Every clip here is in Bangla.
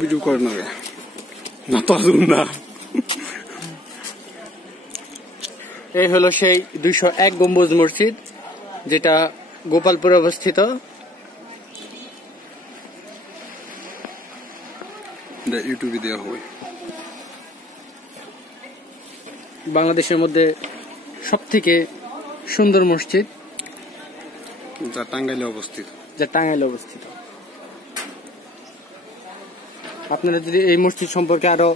ভিডিও করে না না তো আসুন না। এই হলো সেই 201 গম্বুজ মসজিদ, যেটা গোপালপুরে অবস্থিত। ইউটিউবে দেওয়া হবে। বাংলাদেশের মধ্যে সবথেকে সুন্দর মসজিদ, যা টাঙ্গাইলে অবস্থিত। আপনারা যদি এই মসজিদ সম্পর্কে আরো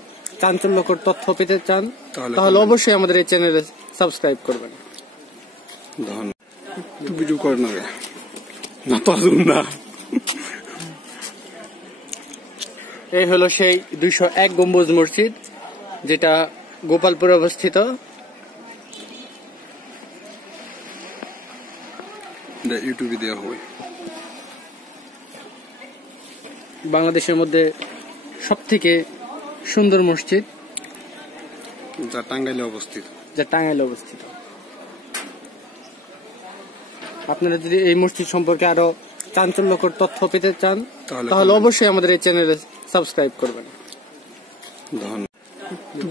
চাঞ্চল্যকর তথ্য পেতে চান তাহলে অবশ্যই আমাদের এই চ্যানেলে সাবস্ক্রাইব করবেন। ভিডিও করে না না তো আসুন না। এই হলো সেই 201 গম্বুজ মসজিদ, যেটা গোপালপুরে অবস্থিত। ইউটিউবে দেওয়া হবে। বাংলাদেশের মধ্যে সবথেকে সুন্দর মসজিদ, যা টাঙ্গাইলে অবস্থিত। আপনারা যদি এই মসজিদ সম্পর্কে আরো চাঞ্চল্যকর তথ্য পেতে চান তাহলে অবশ্যই আমাদের এই চ্যানেলে সাবস্ক্রাইব করবেন।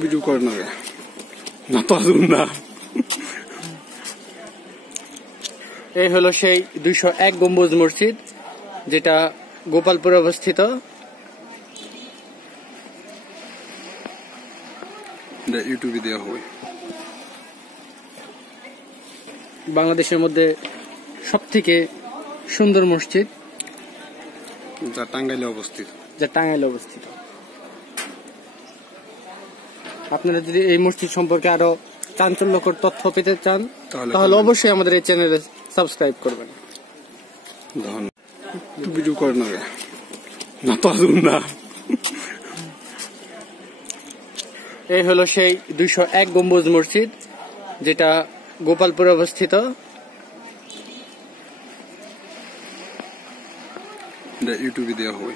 ভিডিও করে না না তো আসুন না। এই হলো সেই 201 গম্বুজ মসজিদ, যেটা গোপালপুরে অবস্থিত। ইউটিউবে দেওয়া হবে। বাংলাদেশের মধ্যে সবথেকে সুন্দর মসজিদ, যা টাঙ্গাইলে অবস্থিত। আপনারা যদি এই মসজিদ সম্পর্কে আরো চাঞ্চল্যকর তথ্য পেতে চান তাহলে অবশ্যই আমাদের এই চ্যানেলে সাবস্ক্রাইব করবেন। ভিডিও করে না না তো আসুন না। এই হলো সেই 201 গম্বুজ মসজিদ, যেটা গোপালপুরে অবস্থিত। ইউটিউবে দেওয়া হবে।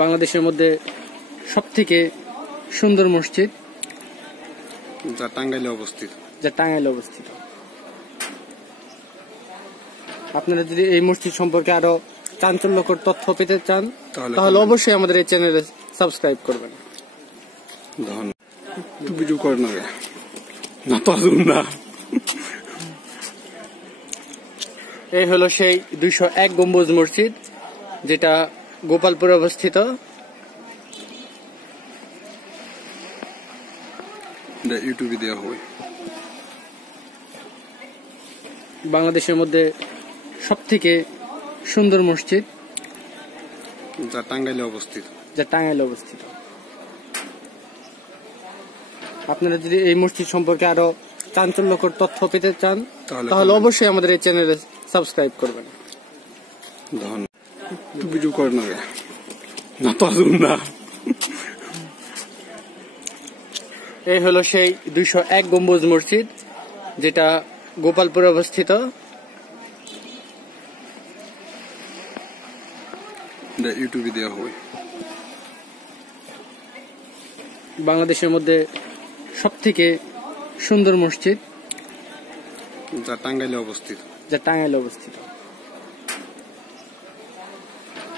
বাংলাদেশের মধ্যে সবথেকে সুন্দর মসজিদ, যা টাঙ্গাইলে অবস্থিত। আপনারা যদি এই মসজিদ সম্পর্কে আরো চাঞ্চল্যকর তথ্য পেতে চান তাহলে অবশ্যই আমাদের এই চ্যানেলে সাবস্ক্রাইব করবেন। ভিডিও করে না না তো আসুন না। এই হলো সেই 201 গম্বুজ মসজিদ, যেটা গোপালপুরে অবস্থিত। ইউটিউবে দেওয়া হবে। বাংলাদেশের মধ্যে সবথেকে সুন্দর মসজিদ, যা টাঙ্গাইলে অবস্থিত। আপনারা যদি এই মসজিদ সম্পর্কে আরো চাঞ্চল্যকর তথ্য পেতে চান তাহলে অবশ্যই আমাদের এই চ্যানেলে সাবস্ক্রাইব করবেন। ভিডিও করে না না তো আসুন না। এই হলো সেই 201 গম্বুজ মসজিদ, যেটা গোপালপুরে অবস্থিত। ইউটিউবে দেওয়া হবে। বাংলাদেশের মধ্যে সবথেকে সুন্দর মসজিদ, যা টাঙ্গাইলে অবস্থিত।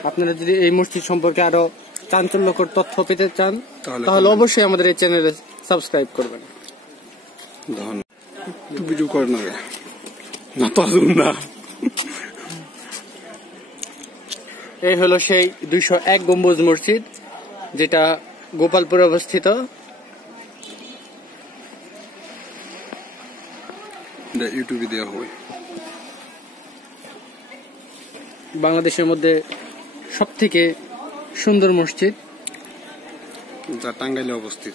আপনারা যদি এই মসজিদ সম্পর্কে আরো চাঞ্চল্যকর তথ্য পেতে চান তাহলে অবশ্যই আমাদের এই চ্যানেলে সাবস্ক্রাইব করবেন। ভিডিও করে না না তো আসুন না। এই হলো সেই 201 গম্বুজ মসজিদ, যেটা গোপালপুরে অবস্থিত। ইউটিউবে দেওয়া হবে। বাংলাদেশের মধ্যে সবথেকে সুন্দর মসজিদ, যা টাঙ্গাইলে অবস্থিত।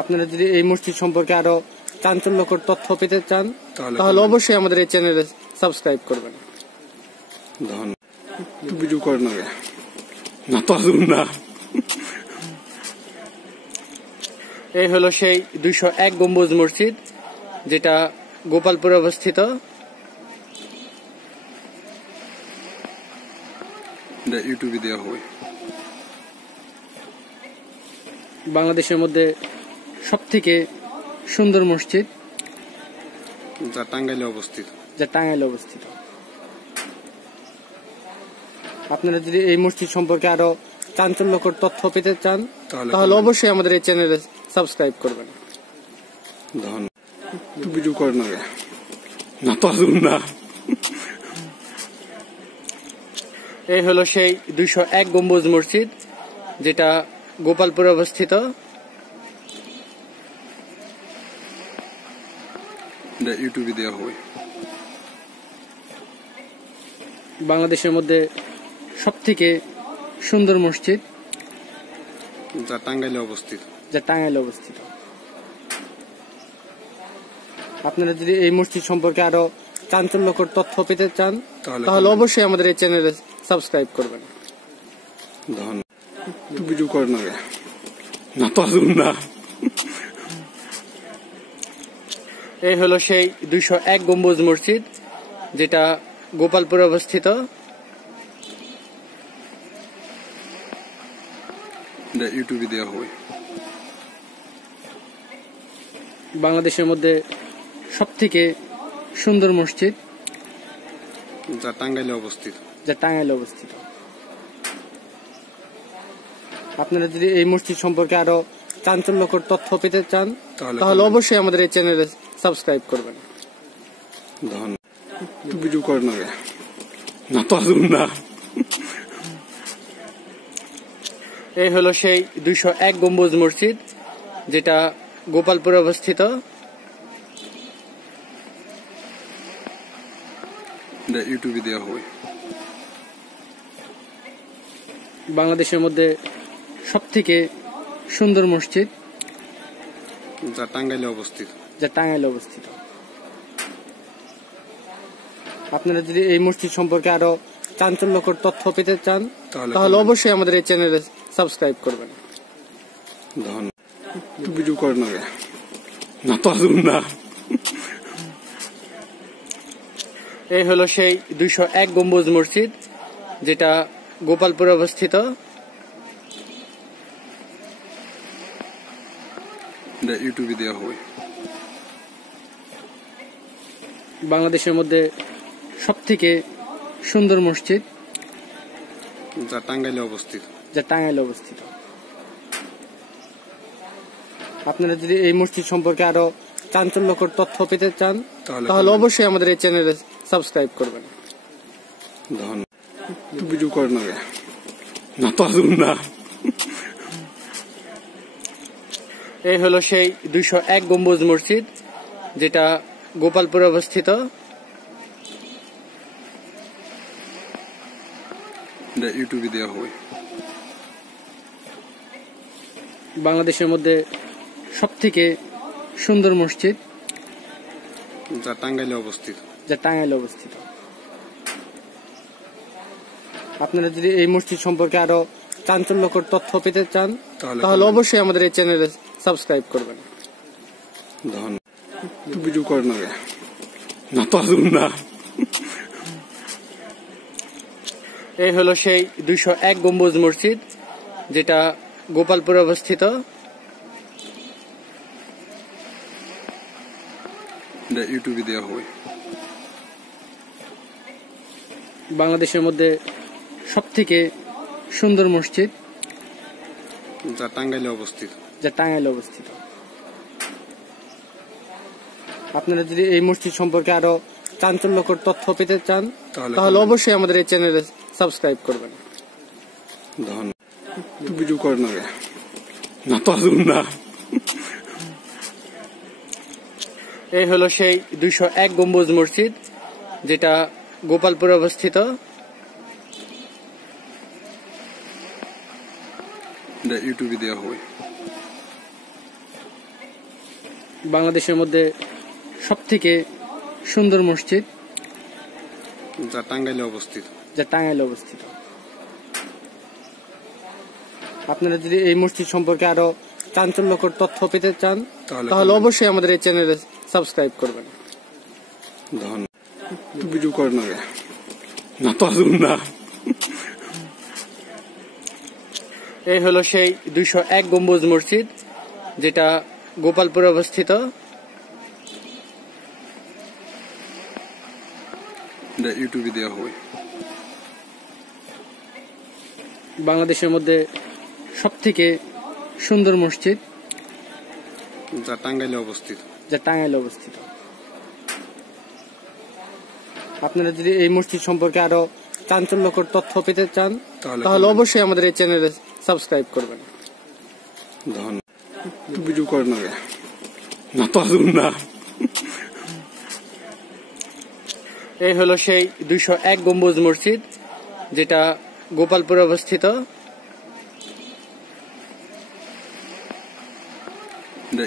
আপনারা যদি এই মসজিদ সম্পর্কে আরো চাঞ্চল্যকর তথ্য পেতে চান তাহলে অবশ্যই আমাদের এই চ্যানেলে সাবস্ক্রাইব করবেন। ভিডিও করে না না তো আসুন না। এই হলো সেই 201 গম্বুজ মসজিদ, যেটা গোপালপুরে অবস্থিত। ইউটিউবে দেওয়া হবে। বাংলাদেশের মধ্যে সবথেকে সুন্দর মসজিদ, যা টাঙ্গাইলে অবস্থিত। যা টাঙ্গাইলে অবস্থিত। আপনারা যদি এই মসজিদ সম্পর্কে আরো চাঞ্চল্যকর তথ্য পেতে চান তাহলে অবশ্যই আমাদের এই চ্যানেলে সাবস্ক্রাইব করবেন। ভিডিও করে না তো আসুন না। এই হলো সেই 201 গম্বুজ মসজিদ, যেটা গোপালপুরে অবস্থিত। ইউটিউবে দেওয়া হবে। বাংলাদেশের মধ্যে সবথেকে সুন্দর মসজিদ, যা টাঙ্গাইলে অবস্থিত। আপনারা যদি এই মসজিদ সম্পর্কে আরো চাঞ্চল্যকর তথ্য পেতে চান তাহলে অবশ্যই আমাদের এই চ্যানেলে সাবস্ক্রাইব করবেন। ভিডিও করে না তো আসুন না। এই হলো সেই 201 গম্বুজ মসজিদ, যেটা গোপালপুরে অবস্থিত। ইউটিউবে দেওয়া হবে। বাংলাদেশের মধ্যে সবথেকে সুন্দর মসজিদ, যা টাঙ্গাইলে অবস্থিত। আপনারা যদি এই মসজিদ সম্পর্কে আরো চাঞ্চল্যকর তথ্য পেতে চান তাহলে অবশ্যই আমাদের এই চ্যানেলে সাবস্ক্রাইব করবেন। ভিডিও করে না তো আসুন না। এই হলো সেই 201 গম্বুজ মসজিদ, যেটা গোপালপুরে অবস্থিত। ইউটিউবে দেওয়া হবে। বাংলাদেশের মধ্যে সবথেকে সুন্দর মসজিদ, যা টাঙ্গাইলে অবস্থিত। আপনারা যদি এই মসজিদ সম্পর্কে আরো চাঞ্চল্যকর তথ্য পেতে চান তাহলে অবশ্যই আমাদের এই চ্যানেলে সাবস্ক্রাইব করবেন। ভিডিও করে না তো আসুন না। এই হলো সেই 201 গম্বুজ মসজিদ, যেটা গোপালপুরে অবস্থিত। ইউটিউবে দেওয়া হবে। বাংলাদেশের মধ্যে সবথেকে সুন্দর মসজিদ, যা টাঙ্গাইলে অবস্থিত। আপনারা যদি এই মসজিদ সম্পর্কে আরো চাঞ্চল্যকর তথ্য পেতে চান তাহলে অবশ্যই আমাদের এই চ্যানেলে সাবস্ক্রাইব করবেন। ভিডিও করে না তো আসুন না। এই হলো সেই 201 গম্বুজ মসজিদ, যেটা গোপালপুরে অবস্থিত। ইউটিউবে দেওয়া হবে। বাংলাদেশের মধ্যে সবথেকে সুন্দর মসজিদ, যা টাঙ্গাইলে অবস্থিত। আপনারা যদি এই মসজিদ সম্পর্কে আরো চাঞ্চল্যকর তথ্য পেতে চান তাহলে অবশ্যই আমাদের এই চ্যানেলে সাবস্ক্রাইব করবেন। ভিডিও করে না তো আসুন না। এই হলো সেই 201 গম্বুজ মসজিদ, যেটা গোপালপুরে অবস্থিত। ইউটিউবে দেওয়া হবে। বাংলাদেশের মধ্যে সবথেকে সুন্দর মসজিদ, যা টাঙ্গাইলে অবস্থিত। আপনারা যদি এই মসজিদ সম্পর্কে আরো চাঞ্চল্যকর তথ্য পেতে চান তাহলে অবশ্যই আমাদের এই চ্যানেলে সাবস্ক্রাইব করবেন। ভিডিও করে না তো আসুন না। এই হলো সেই 201 গম্বুজ মসজিদ, যেটা গোপালপুরে অবস্থিত। ইউটিউবে দেওয়া হবে। বাংলাদেশের মধ্যে সবথেকে সুন্দর মসজিদ, যা টাঙ্গাইলে অবস্থিত। আপনারা যদি এই মসজিদ সম্পর্কে আরো চাঞ্চল্যকর তথ্য পেতে চান তাহলে অবশ্যই আমাদের এই চ্যানেলে সাবস্ক্রাইব করবেন। ভিডিও করে না তো আসুন না। এই হলো সেই 201 গম্বুজ মসজিদ, যেটা গোপালপুরে অবস্থিত। এটা ইউটিউবে দেওয়া হবে। বাংলাদেশের মধ্যে সবথেকে সুন্দর মসজিদ যা টাঙ্গাইলে অবস্থিত। আপনারা যদি এই মসজিদ সম্পর্কে আরো চাঞ্চল্যকর তথ্য পেতে চান তাহলে অবশ্যই আমাদের এই চ্যানেলে সাবস্ক্রাইব করবেন। ধন্যবাদ। ভিডিও করেন না তো আসুন না। এই হলো সেই 201 গম্বুজ মসজিদ, যেটা গোপালপুরে অবস্থিত।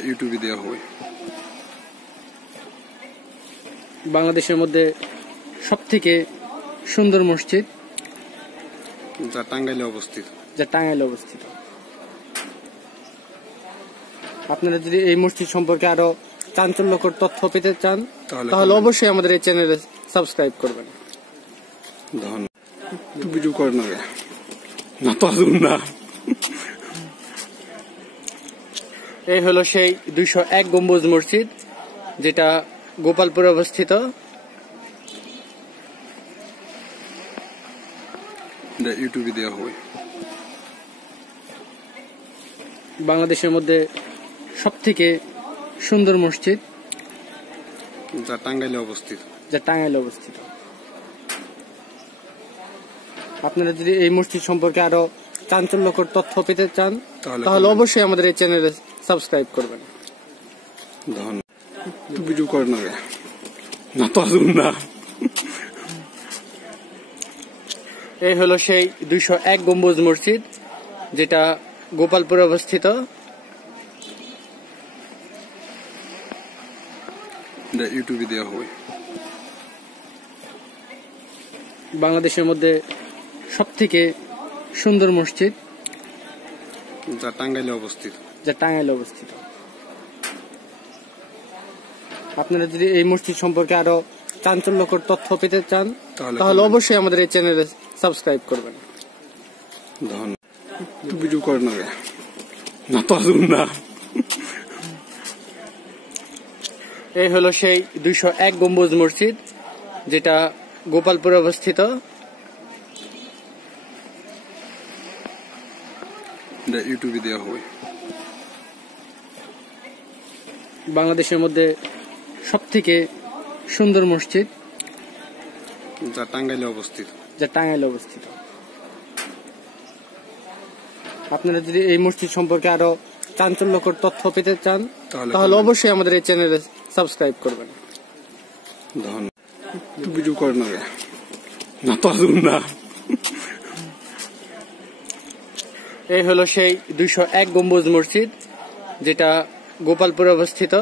ইউটিউবে দেওয়া হবে। বাংলাদেশের মধ্যে সবথেকে সুন্দর মসজিদ যা টাঙ্গাইলে অবস্থিত। আপনারা যদি এই মসজিদ সম্পর্কে আরো চাঞ্চল্যকর তথ্য পেতে চান তাহলে অবশ্যই আমাদের এই চ্যানেলে সাবস্ক্রাইব করবেন। ধন্যবাদ। ভিডিও করেন না তো আসুন না। এই হলো সেই 201 গম্বুজ মসজিদ, যেটা গোপালপুরে অবস্থিত। ইউটিউবে দেওয়া হবে। বাংলাদেশের মধ্যে সবথেকে সুন্দর মসজিদ যা টাঙ্গাইলে অবস্থিত। আপনারা যদি এই মসজিদ সম্পর্কে আরো চাঞ্চল্যকর তথ্য পেতে চান তাহলে অবশ্যই আমাদের এই চ্যানেলে সাবস্ক্রাইব করবেন। ধন্যবাদ। ভিডিও করেন না তো আসুন না। এই হলো সেই 201 গম্বুজ মসজিদ, যেটা গোপালপুরে অবস্থিত। ইউটিউবে দেওয়া হবে। বাংলাদেশের মধ্যে সবথেকে সুন্দর মসজিদ যা টাঙ্গাইলে অবস্থিত। আপনারা যদি এই মসজিদ সম্পর্কে আরো চাঞ্চল্যকর তথ্য পেতে চান তাহলে অবশ্যই আমাদের এই চ্যানেলে সাবস্ক্রাইব করবেন। ধন্যবাদ। ভিডিও করেন না তো আসুন না। এই হলো সেই 201 গম্বুজ মসজিদ, যেটা গোপালপুরে অবস্থিত। ইউটিউবে দেওয়া হবে। বাংলাদেশের মধ্যে সবথেকে সুন্দর মসজিদ যা টাঙ্গাইলে অবস্থিত। আপনারা যদি এই মসজিদ সম্পর্কে আরো চাঞ্চল্যকর তথ্য পেতে চান তাহলে অবশ্যই আমাদের এই চ্যানেলে সাবস্ক্রাইব করবেন। ধন্যবাদ। ভিডিও করেন না তো আসুন না। এই হলো সেই 201 গম্বুজ মসজিদ, যেটা গোপালপুরে অবস্থিত।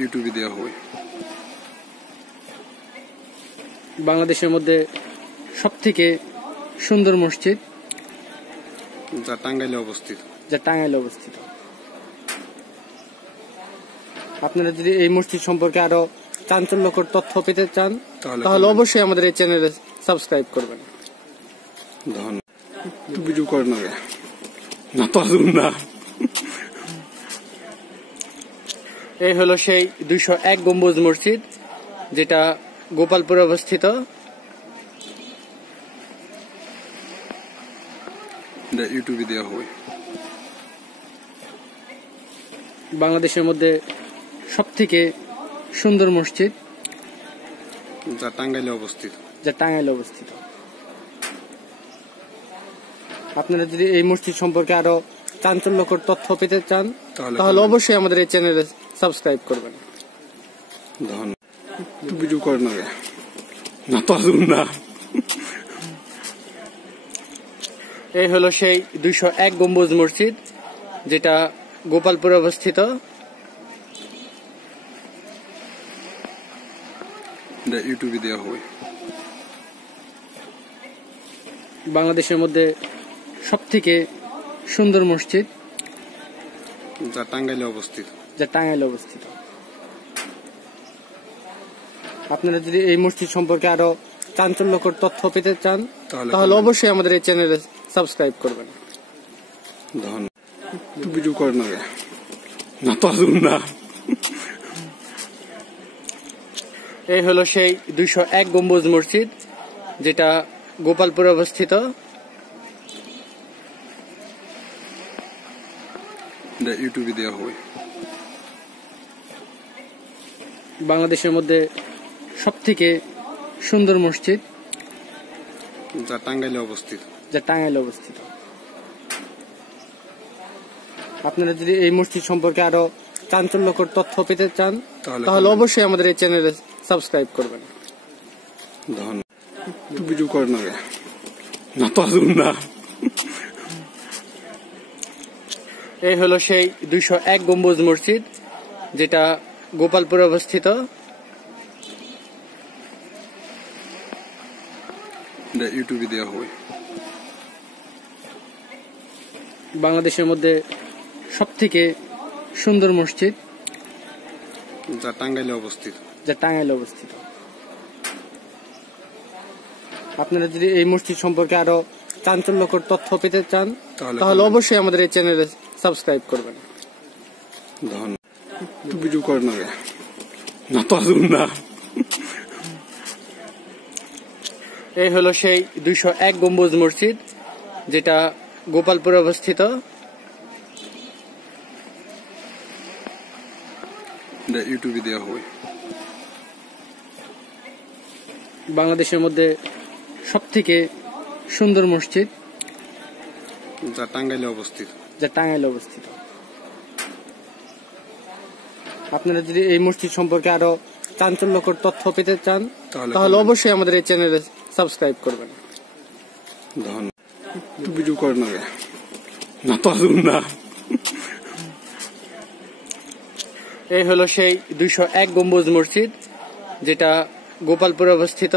ইউটিউবে দেওয়া হবে। বাংলাদেশের মধ্যে সবথেকে সুন্দর মসজিদ যা টাঙ্গাইলে অবস্থিত। আপনারা যদি এই মসজিদ সম্পর্কে আরো চাঞ্চল্যকর তথ্য পেতে চান তাহলে অবশ্যই আমাদের এই চ্যানেলে সাবস্ক্রাইব করবেন। ধন্যবাদ। ভিডিও করেন না তো আসুন না। এই হলো সেই 201 গম্বুজ মসজিদ, যেটা গোপালপুরে অবস্থিত। ইউটিউবে দেওয়া হবে। বাংলাদেশের মধ্যে সবথেকে সুন্দর মসজিদ যা টাঙ্গাইলে অবস্থিত। আপনারা যদি এই মসজিদ সম্পর্কে আরো চাঞ্চল্যকর তথ্য পেতে চান তাহলে অবশ্যই আমাদের এই চ্যানেলে সাবস্ক্রাইব করবেন। ধন্যবাদ। ভিডিও করেন না তো আসুন না। এই হলো সেই 201 গম্বুজ মসজিদ, যেটা গোপালপুরে অবস্থিত। ইউটিউবে দেওয়া হবে। বাংলাদেশের মধ্যে সবথেকে সুন্দর মসজিদ যা টাঙ্গাইলে অবস্থিত। আপনারা যদি এই মসজিদ সম্পর্কে আরো চাঞ্চল্যকর তথ্য পেতে চান তাহলে অবশ্যই আমাদের এই চ্যানেলে সাবস্ক্রাইব করবেন। ধন্যবাদ। ভিডিও করেন না তো আসুন না। এই হলো সেই 201 গম্বুজ মসজিদ, যেটা গোপালপুরে অবস্থিত। ইউটিউবে দেওয়া হবে। বাংলাদেশের মধ্যে সবথেকে সুন্দর মসজিদ, যা টাঙ্গাইলে অবস্থিত। আপনারা যদি এই মসজিদ সম্পর্কে আরো চাঞ্চল্যকর তথ্য পেতে চান তাহলে অবশ্যই আমাদের এই চ্যানেলে সাবস্ক্রাইব করবেন। ভিডিও করেন না তো না। এই হলো সেই 201 গম্বুজ মসজিদ, যেটা গোপালপুরে অবস্থিত। ইউটিউবে দেওয়া হবে। বাংলাদেশের মধ্যে সবথেকে সুন্দর মসজিদ, যা টাঙ্গাইলে অবস্থিত। আপনারা যদি এই মসজিদ সম্পর্কে আরো চাঞ্চল্যকর তথ্য পেতে চান তাহলে অবশ্যই আমাদের এই চ্যানেলে সাবস্ক্রাইব করবেন। ভিডিও করেন না তো না। এই হলো সেই 201 গম্বুজ মসজিদ, যেটা গোপালপুরে অবস্থিত। ইউটিউবে দেওয়া হবে। বাংলাদেশের মধ্যে সবথেকে সুন্দর মসজিদ, যা টাঙ্গাইলে অবস্থিত। আপনারা যদি এই মসজিদ সম্পর্কে আরো চাঞ্চল্যকর তথ্য পেতে চান তাহলে অবশ্যই আমাদের এই চ্যানেলে সাবস্ক্রাইব করবেন। ভিডিও করেন না তো না। এই হলো সেই 201 গম্বুজ মসজিদ, যেটা গোপালপুরে অবস্থিত।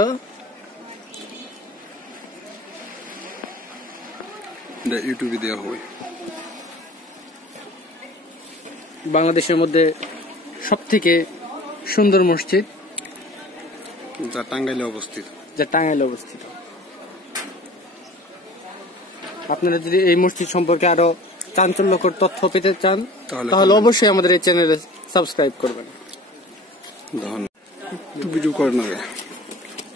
ইউটিউবে দেওয়া হবে। বাংলাদেশের মধ্যে সবথেকে সুন্দর মসজিদ, যা টাঙ্গাইলে অবস্থিত। আপনারা যদি এই মসজিদ সম্পর্কে আরো চাঞ্চল্যকর তথ্য পেতে চান তাহলে অবশ্যই আমাদের এই চ্যানেলে সাবস্ক্রাইব করবেন। ভিডিও করেন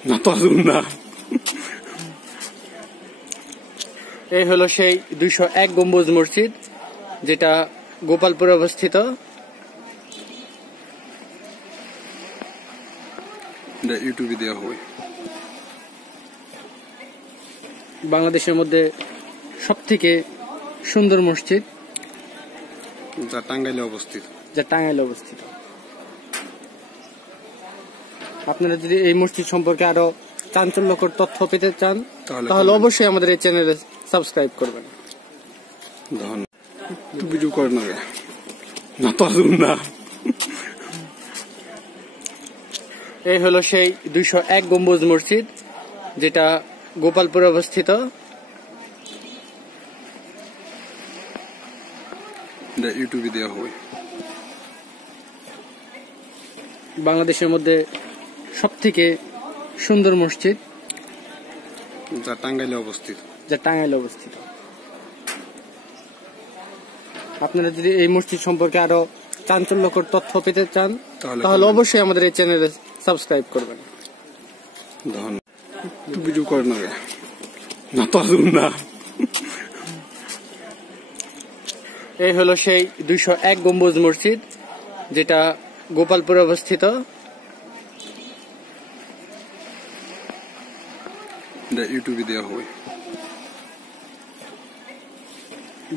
না তো না। এই হলো সেই 201 গম্বুজ মসজিদ, যেটা গোপালপুরে অবস্থিত। ইউটিউবে দেওয়া হবে। বাংলাদেশের মধ্যে সবথেকে সুন্দর মসজিদ, যা টাঙ্গাইলে অবস্থিত। আপনারা যদি এই মসজিদ সম্পর্কে আরো চাঞ্চল্যকর তথ্য পেতে চান তাহলে অবশ্যই আমাদের এই চ্যানেলে সাবস্ক্রাইব করবেন। ভিডিও করেন না তো না। এই হলো সেই 201 গম্বুজ মসজিদ, যেটা গোপালপুরে অবস্থিত। ইউটিউবে দেওয়া হবে। বাংলাদেশের মধ্যে সবথেকে সুন্দর মসজিদ, যা টাঙ্গাইলে অবস্থিত। আপনারা যদি এই মসজিদ সম্পর্কে আরো চাঞ্চল্যকর তথ্য পেতে চান তাহলে অবশ্যই আমাদের এই চ্যানেলে সাবস্ক্রাইব করবেন। ভিডিও করেন না তো না। এই হলো সেই 201 গম্বুজ মসজিদ, যেটা গোপালপুরে অবস্থিত। ইউটিউবে দেওয়া হবে।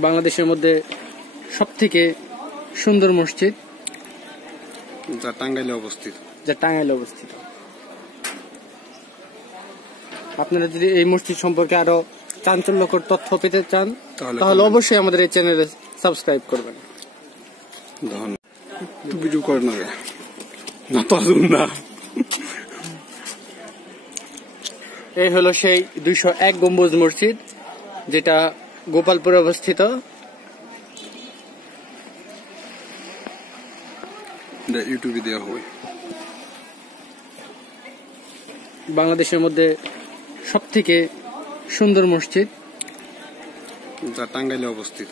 বাংলাদেশের মধ্যে সবথেকে সুন্দর মসজিদ, যা টাঙ্গাইলে অবস্থিত। আপনারা যদি এই মসজিদ সম্পর্কে আরো চাঞ্চল্যকর তথ্য পেতে চান তাহলে অবশ্যই আমাদের এই চ্যানেলে সাবস্ক্রাইব করবেন। ভিডিও করেন না তো না। এই হলো সেই 201 গম্বুজ মসজিদ, যেটা গোপালপুরে অবস্থিত। ইউটিউবে দেওয়া হবে। বাংলাদেশের মধ্যে সবথেকে সুন্দর মসজিদ, যা টাঙ্গাইলে অবস্থিত।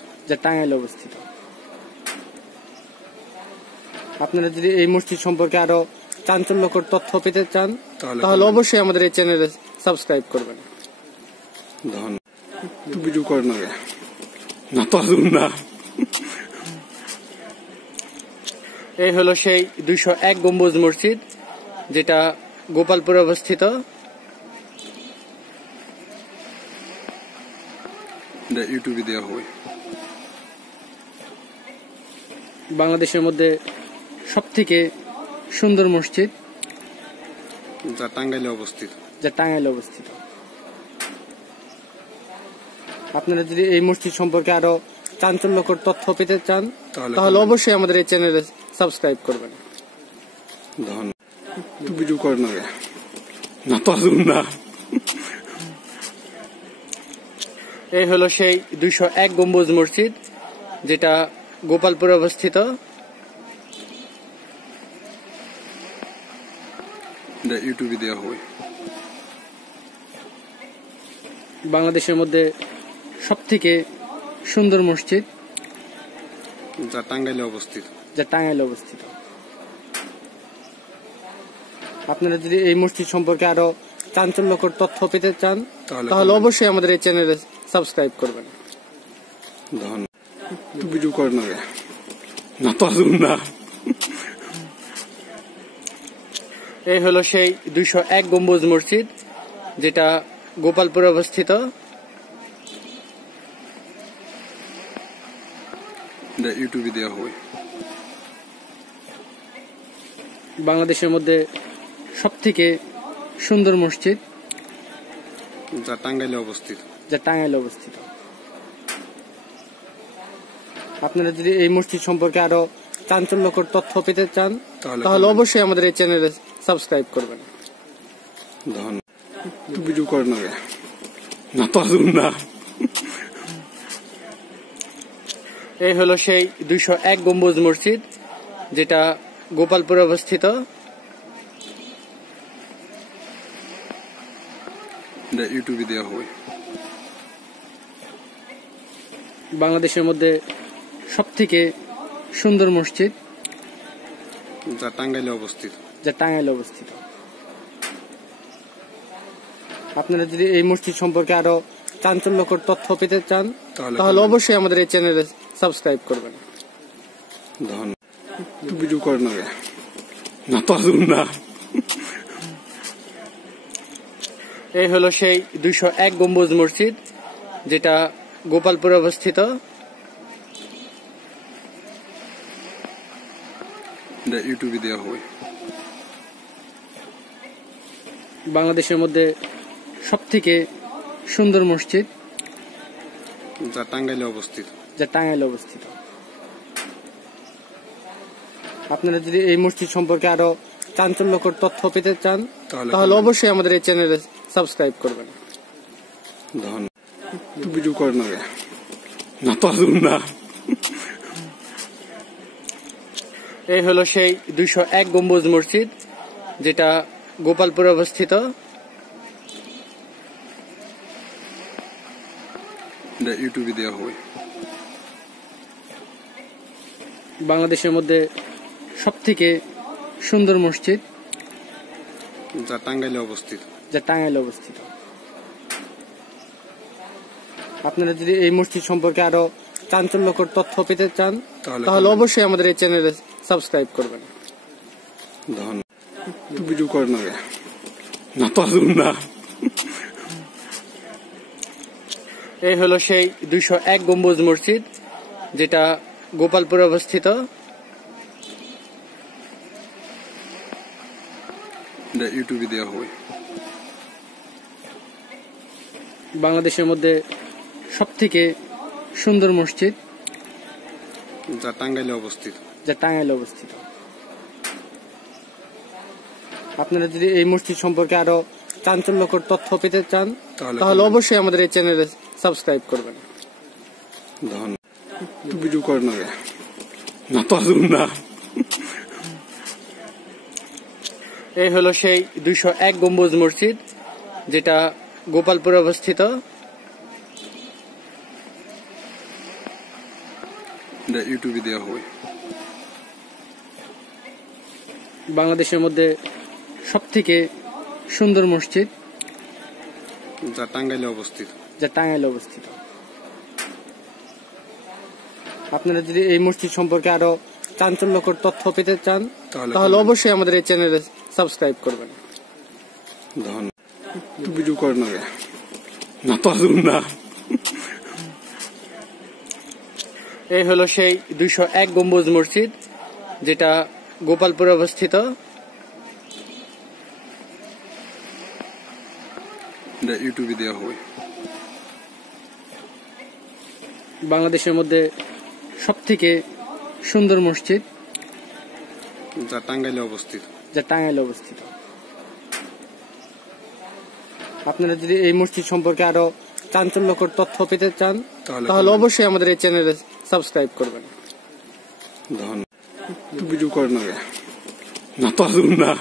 আপনারা যদি এই মসজিদ সম্পর্কে আরো চাঞ্চল্যকর তথ্য পেতে চান তাহলে অবশ্যই আমাদের এই চ্যানেলে সাবস্ক্রাইব করবেন। ভিডিও করে না না তো না। এই হলো সেই 201 গম্বুজ মসজিদ, যেটা গোপালপুরে অবস্থিত। ইউটিউবে দেওয়া হয়। বাংলাদেশের মধ্যে সবথেকে সুন্দর মসজিদ, যা টাঙ্গাইলে অবস্থিত। আপনারা যদি এই মসজিদ সম্পর্কে আরো চাঞ্চল্যকর তথ্য পেতে চান তাহলে অবশ্যই আমাদের এই চ্যানেলে সাবস্ক্রাইব করবেন। ভিডিও করে না না তো না। এই হলো সেই 201 গম্বুজ মসজিদ, যেটা গোপালপুরে অবস্থিত। ইউটিউবে দেওয়া হয়। বাংলাদেশের মধ্যে সবথেকে সুন্দর মসজিদ, যা টাঙ্গাইলে অবস্থিত। আপনারা যদি এই মসজিদ সম্পর্কে আরো চাঞ্চল্যকর তথ্য পেতে চান তাহলে অবশ্যই আমাদের এই চ্যানেলে সাবস্ক্রাইব করবেন। ভিডিও করে না না তো না। এই হলো সেই 201 গম্বুজ মসজিদ, যেটা গোপালপুরে অবস্থিত। ইউটিউবে দেওয়া হয়। বাংলাদেশের মধ্যে সবথেকে সুন্দর মসজিদ, যা টাঙ্গাইলে অবস্থিত। আপনারা যদি এই মসজিদ সম্পর্কে আরো চাঞ্চল্যকর তথ্য পেতে চান তাহলে অবশ্যই আমাদের এই চ্যানেলে সাবস্ক্রাইব করবেন। ভিডিও করে না না তো না। এই হলো সেই 201 গম্বুজ মসজিদ, যেটা গোপালপুরে অবস্থিত। ইউটিউবে দেওয়া হয়। বাংলাদেশের মধ্যে সবথেকে সুন্দর মসজিদ, যা টাঙ্গাইলে অবস্থিত। আপনারা যদি এই মসজিদ সম্পর্কে আরো চাঞ্চল্যকর তথ্য পেতে চান তাহলে অবশ্যই আমাদের এই চ্যানেলে সাবস্ক্রাইব করবেন। ভিডিও করে না না তো না। এই হলো সেই 201 গম্বুজ মসজিদ, যেটা গোপালপুরে অবস্থিত। ইউটিউবে দেওয়া হয়। বাংলাদেশের মধ্যে সবথেকে সুন্দর মসজিদ, যা টাঙ্গাইলে অবস্থিত। আপনারা যদি এই মসজিদ সম্পর্কে আরো চাঞ্চল্যকর তথ্য পেতে চান তাহলে অবশ্যই আমাদের এই চ্যানেলে সাবস্ক্রাইব করবেন। ভিডিও করে না না তো না। এই হলো সেই 201 গম্বুজ মসজিদ, যেটা গোপালপুরে অবস্থিত। ইউটিউবে দেওয়া হয়। বাংলাদেশের মধ্যে সবথেকে সুন্দর মসজিদ, যা টাঙ্গাইলে অবস্থিত। আপনারা যদি এই মসজিদ সম্পর্কে আরো চাঞ্চল্যকর তথ্য পেতে চান তাহলে অবশ্যই আমাদের এই চ্যানেলে সাবস্ক্রাইব করবেন। ভিডিও করে না না তো না। এই হলো সেই 201 গম্বুজ মসজিদ, যেটা গোপালপুরে অবস্থিত। ইউটিউবে দেওয়া হয়। বাংলাদেশের মধ্যে সবথেকে সুন্দর মসজিদ, যা টাঙ্গাইলে অবস্থিত। আপনারা যদি এই মসজিদ সম্পর্কে আরো চাঞ্চল্যকর তথ্য পেতে চান তাহলে অবশ্যই আমাদের এই চ্যানেলে সাবস্ক্রাইব করবেন। ভিডিও করে না না তো না। এই হলো সেই 201 গম্বুজ মসজিদ, যেটা গোপালপুরে অবস্থিত। ইউটিউবে দেওয়া হয়। বাংলাদেশের মধ্যে সবথেকে সুন্দর মসজিদ, যা টাঙ্গাইলে অবস্থিত। আপনারা যদি এই মসজিদ সম্পর্কে আরো চাঞ্চল্যকর তথ্য পেতে চান তাহলে অবশ্যই আমাদের এই চ্যানেলে সাবস্ক্রাইব করবেন। ভিডিও করেন না তো না। এই হলো সেই 201 গম্বুজ মসজিদ, যেটা গোপালপুরে অবস্থিত। ইউটিউবে দেওয়া হবে। বাংলাদেশের মধ্যে সবথেকে সুন্দর মসজিদ, যা টাঙ্গাইলে অবস্থিত। আপনারা যদি এই মসজিদ সম্পর্কে আরো চাঞ্চল্যকর তথ্য পেতে চান তাহলে অবশ্যই আমাদের এই চ্যানেলে সাবস্ক্রাইব করবেন। ভিডিও করেন না তো না।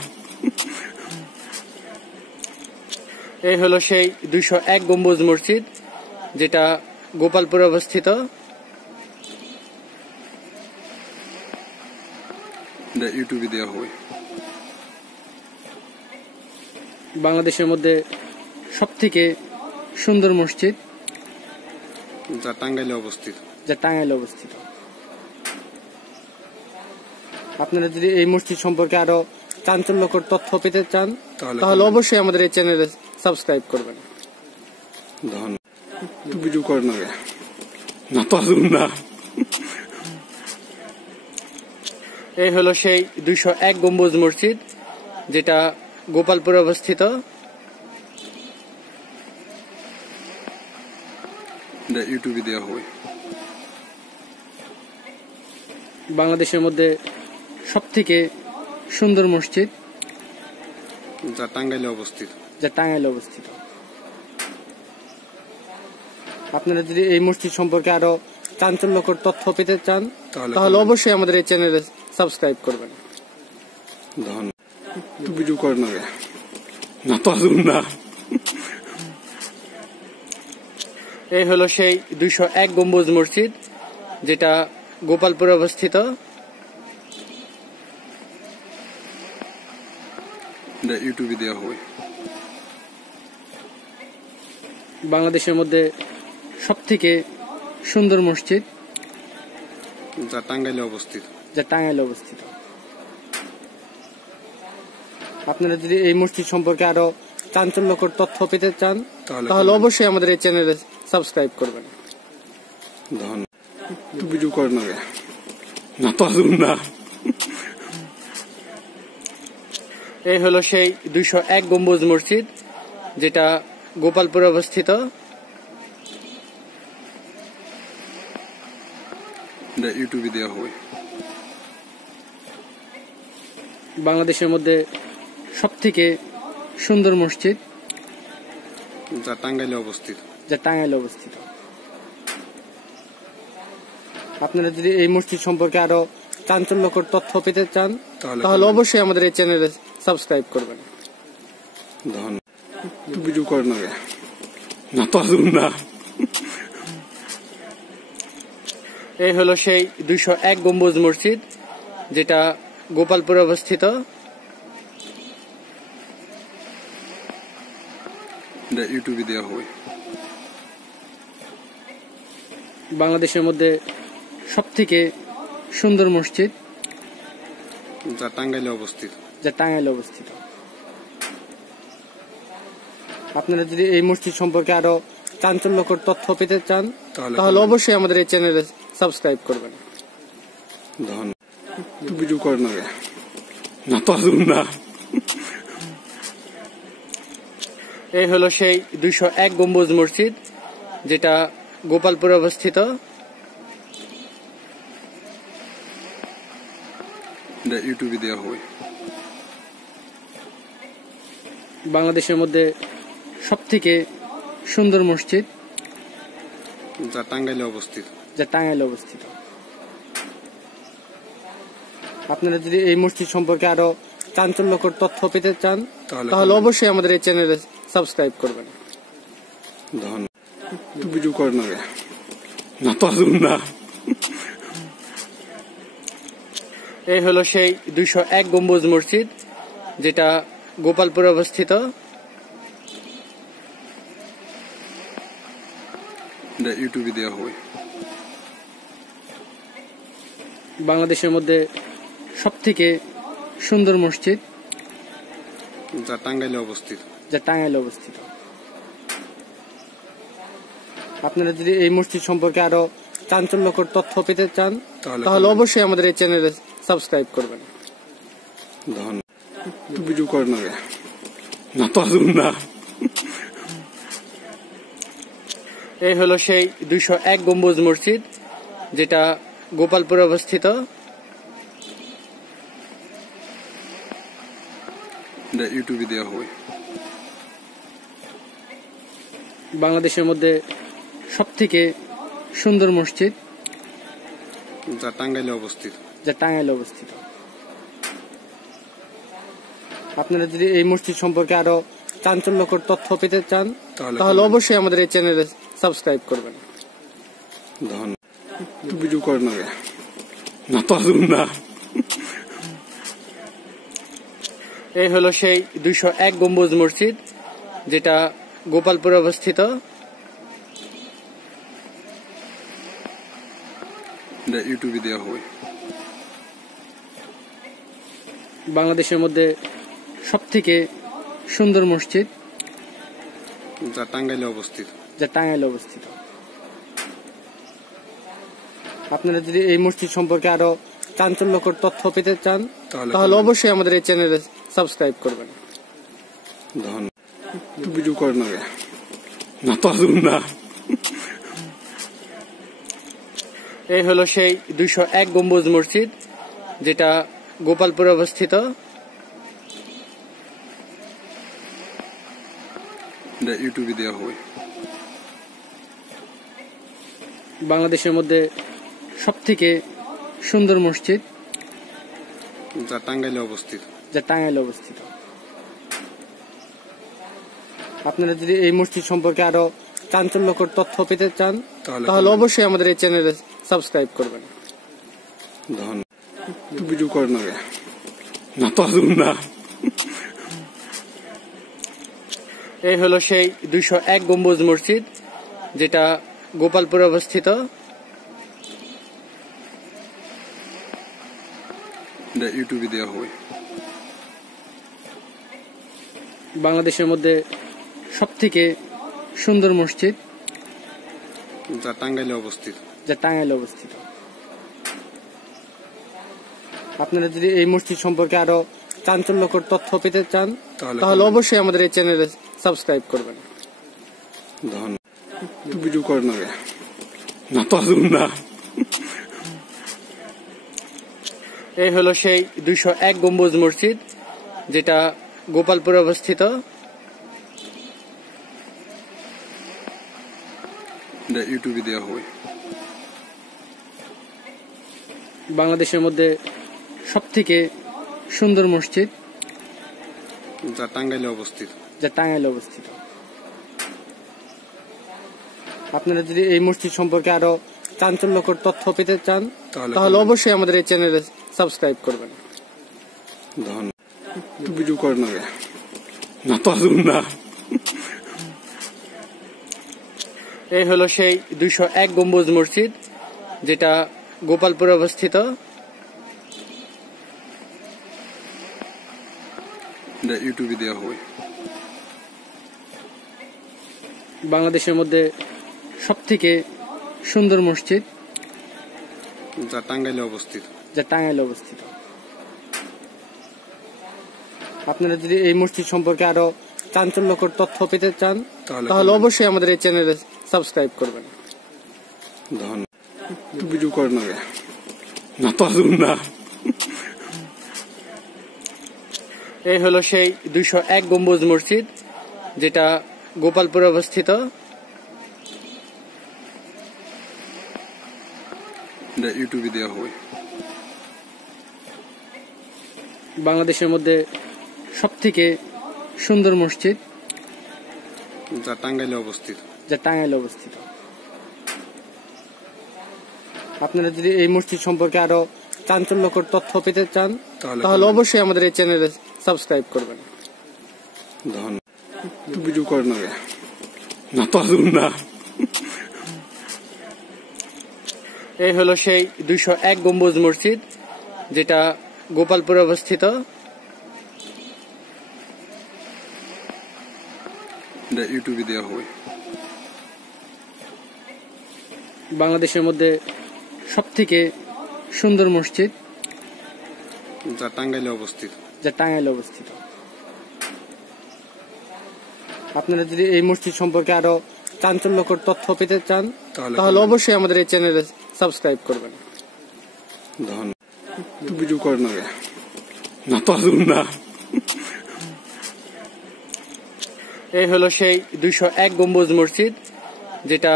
এই হলো সেই 201 গম্বুজ মসজিদ, যেটা গোপালপুরে অবস্থিত। ইউটিউবে দেওয়া হবে। বাংলাদেশের মধ্যে সবথেকে সুন্দর মসজিদ, যা টাঙ্গাইলে অবস্থিত। আপনারা যদি এই মসজিদ সম্পর্কে আরো চাঞ্চল্যকর তথ্য পেতে চান তাহলে অবশ্যই আমাদের এই চ্যানেলে সাবস্ক্রাইব করবেন। ভিডিও করেন না তো না। এই হলো সেই 201 গম্বুজ মসজিদ, যেটা গোপালপুরে অবস্থিত। ইউটিউবে দেওয়া হবে। বাংলাদেশের মধ্যে সবথেকে সুন্দর মসজিদ, যা টাঙ্গাইলে অবস্থিত। আপনারা যদি এই মসজিদ সম্পর্কে আরো চাঞ্চল্যকর তথ্য পেতে চান তাহলে অবশ্যই আমাদের এই চ্যানেলে সাবস্ক্রাইব করবেন। ভিডিও করেন না তো না। এই হলো সেই 201 গম্বুজ মসজিদ, যেটা গোপালপুরে অবস্থিত। ইউটিউবে দেওয়া হবে। বাংলাদেশের মধ্যে সবথেকে সুন্দর মসজিদ, যা টাঙ্গাইলে অবস্থিত। আপনারা যদি এই মসজিদ সম্পর্কে আরো চাঞ্চল্যকর তথ্য পেতে চান তাহলে অবশ্যই আমাদের এই চ্যানেলে সাবস্ক্রাইব করবেন। ভিডিও করেন না তো না। এই হলো সেই 201 গম্বুজ মসজিদ, যেটা গোপালপুরে অবস্থিত। ইউটিউবে দেওয়া হবে। বাংলাদেশের মধ্যে সবথেকে সুন্দর মসজিদ, যা টাঙ্গাইলে অবস্থিত। আপনারা যদি এই মসজিদ সম্পর্কে আরো চাঞ্চল্যকর তথ্য পেতে চান তাহলে অবশ্যই আমাদের এই চ্যানেলে সাবস্ক্রাইব করবেন। ভিডিও করেন না তো না। এই হলো সেই 201 গম্বুজ মসজিদ, যেটা গোপালপুরে অবস্থিত। ইউটিউবে দেওয়া হবে। বাংলাদেশের মধ্যে সবথেকে সুন্দর মসজিদ, যা টাঙ্গাইলে অবস্থিত। আপনারা যদি এই মসজিদ সম্পর্কে আরো চাঞ্চল্যকর তথ্য পেতে চান তাহলে অবশ্যই আমাদের এই চ্যানেলে সাবস্ক্রাইব করবেন। ভিডিও করেন না তো না। এই হলো সেই 201 গম্বুজ মসজিদ, যেটা গোপালপুরে অবস্থিত। ইউটিউবে দেওয়া হবে। বাংলাদেশের মধ্যে সবথেকে সুন্দর মসজিদ, যা টাঙ্গাইলে অবস্থিত। আপনারা যদি এই মসজিদ সম্পর্কে আরো চাঞ্চল্যকর তথ্য পেতে চান তাহলে অবশ্যই আমাদের এই চ্যানেলে সাবস্ক্রাইব করবেন। ভিডিও করেন না তো না। এই হলো সেই 201 গম্বুজ মসজিদ, যেটা গোপালপুরে অবস্থিত। ইউটিউবে দেওয়া হয়। বাংলাদেশের মধ্যে সবথেকে সুন্দর মসজিদ, যা টাঙ্গাইলে অবস্থিত। আপনারা যদি এই মসজিদ সম্পর্কে আরো চাঞ্চল্যকর তথ্য পেতে চান তাহলে অবশ্যই আমাদের এই চ্যানেলে সাবস্ক্রাইব করবেন। ভিডিও করে না তো না। এই হলো সেই 201 গম্বুজ মসজিদ, যেটা গোপালপুরে অবস্থিত। ইউটিউবে দেওয়া হয়। বাংলাদেশের মধ্যে সবথেকে সুন্দর মসজিদ, যা টাঙ্গাইলে অবস্থিত। আপনারা যদি এই মসজিদ সম্পর্কে আরো চাঞ্চল্যকর তথ্য পেতে চান তাহলে অবশ্যই আমাদের এই চ্যানেলে সাবস্ক্রাইব করবেন। ভিডিও করে না তো না। এই হলো সেই 201 গম্বুজ মসজিদ, যেটা গোপালপুরে অবস্থিত। ইউটিউবে দেওয়া হয়। বাংলাদেশের মধ্যে সবথেকে সুন্দর মসজিদ, যা টাঙ্গাইলে অবস্থিত। আপনারা যদি এই মসজিদ সম্পর্কে আরো চাঞ্চল্যকর তথ্য পেতে চান তাহলে অবশ্যই আমাদের এই চ্যানেলে সাবস্ক্রাইব করবেন। ভিডিও করে না তো না। এই হলো সেই 201 গম্বুজ মসজিদ, যেটা গোপালপুরে অবস্থিত। ইউটিউবে দেওয়া হয়। বাংলাদেশের মধ্যে সবথেকে সুন্দর মসজিদ, যা টাঙ্গাইলে অবস্থিত। আপনারা যদি এই মসজিদ সম্পর্কে আরো চাঞ্চল্যকর তথ্য পেতে চান তাহলে অবশ্যই আমাদের এই চ্যানেলে সাবস্ক্রাইব করবেন। ভিডিও করে না তো না। এই হলো সেই 201 গম্বুজ মসজিদ, যেটা গোপালপুরে অবস্থিত। ইউটিউবে দেওয়া হয়। বাংলাদেশের মধ্যে সবথেকে সুন্দর মসজিদ, যা টাঙ্গাইলে অবস্থিত। আপনারা যদি এই মসজিদ সম্পর্কে আরো চাঞ্চল্যকর তথ্য পেতে চান তাহলে অবশ্যই আমাদের এই চ্যানেলে সাবস্ক্রাইব করবেন। ভিডিও করে না তো না। এই হলো সেই 201 গম্বুজ মসজিদ, যেটা গোপালপুরে অবস্থিত। ইউটিউবে দেওয়া হয়। বাংলাদেশের মধ্যে সবথেকে সুন্দর মসজিদ, যা টাঙ্গাইলে অবস্থিত। আপনারা যদি এই মসজিদ সম্পর্কে আরো চাঞ্চল্যকর তথ্য পেতে চান তাহলে অবশ্যই আমাদের এই চ্যানেলে সাবস্ক্রাইব করবেন। ভিডিও করে না তো না। এই হলো সেই 201 গম্বুজ মসজিদ, যেটা গোপালপুরে অবস্থিত। ইউটিউবে দেওয়া হয়। বাংলাদেশের মধ্যে সবথেকে সুন্দর মসজিদ, যা টাঙ্গাইলে অবস্থিত। আপনারা যদি এই মসজিদ সম্পর্কে আরো চাঞ্চল্যকর তথ্য পেতে চান তাহলে অবশ্যই আমাদের এই চ্যানেলে সাবস্ক্রাইব করবেন। ভিডিও করে না তো না। এই হলো সেই 201 গম্বুজ মসজিদ, যেটা গোপালপুরে অবস্থিত। ইউটিউবে দেওয়া হয়। বাংলাদেশের মধ্যে সবথেকে সুন্দর মসজিদ, যা টাঙ্গাইলে অবস্থিত। আপনারা যদি এই মসজিদ সম্পর্কে আরো চাঞ্চল্যকর তথ্য পেতে চান তাহলে অবশ্যই আমাদের এই চ্যানেলে সাবস্ক্রাইব করবেন। ভিডিও করে না না তো না। এই হলো সেই 201 গম্বুজ মসজিদ, যেটা গোপালপুরে অবস্থিত। ইউটিউবে দেওয়া হবে। বাংলাদেশের মধ্যে সবথেকে সুন্দর মসজিদ, যা টাঙ্গাইলে অবস্থিত। আপনারা যদি এই মসজিদ সম্পর্কে আরো চাঞ্চল্যকর তথ্য পেতে চান তাহলে অবশ্যই আমাদের এই চ্যানেলে সাবস্ক্রাইব করবেন। ভিডিও করে না না তো না। এই হলো সেই 201 গম্বুজ মসজিদ, যেটা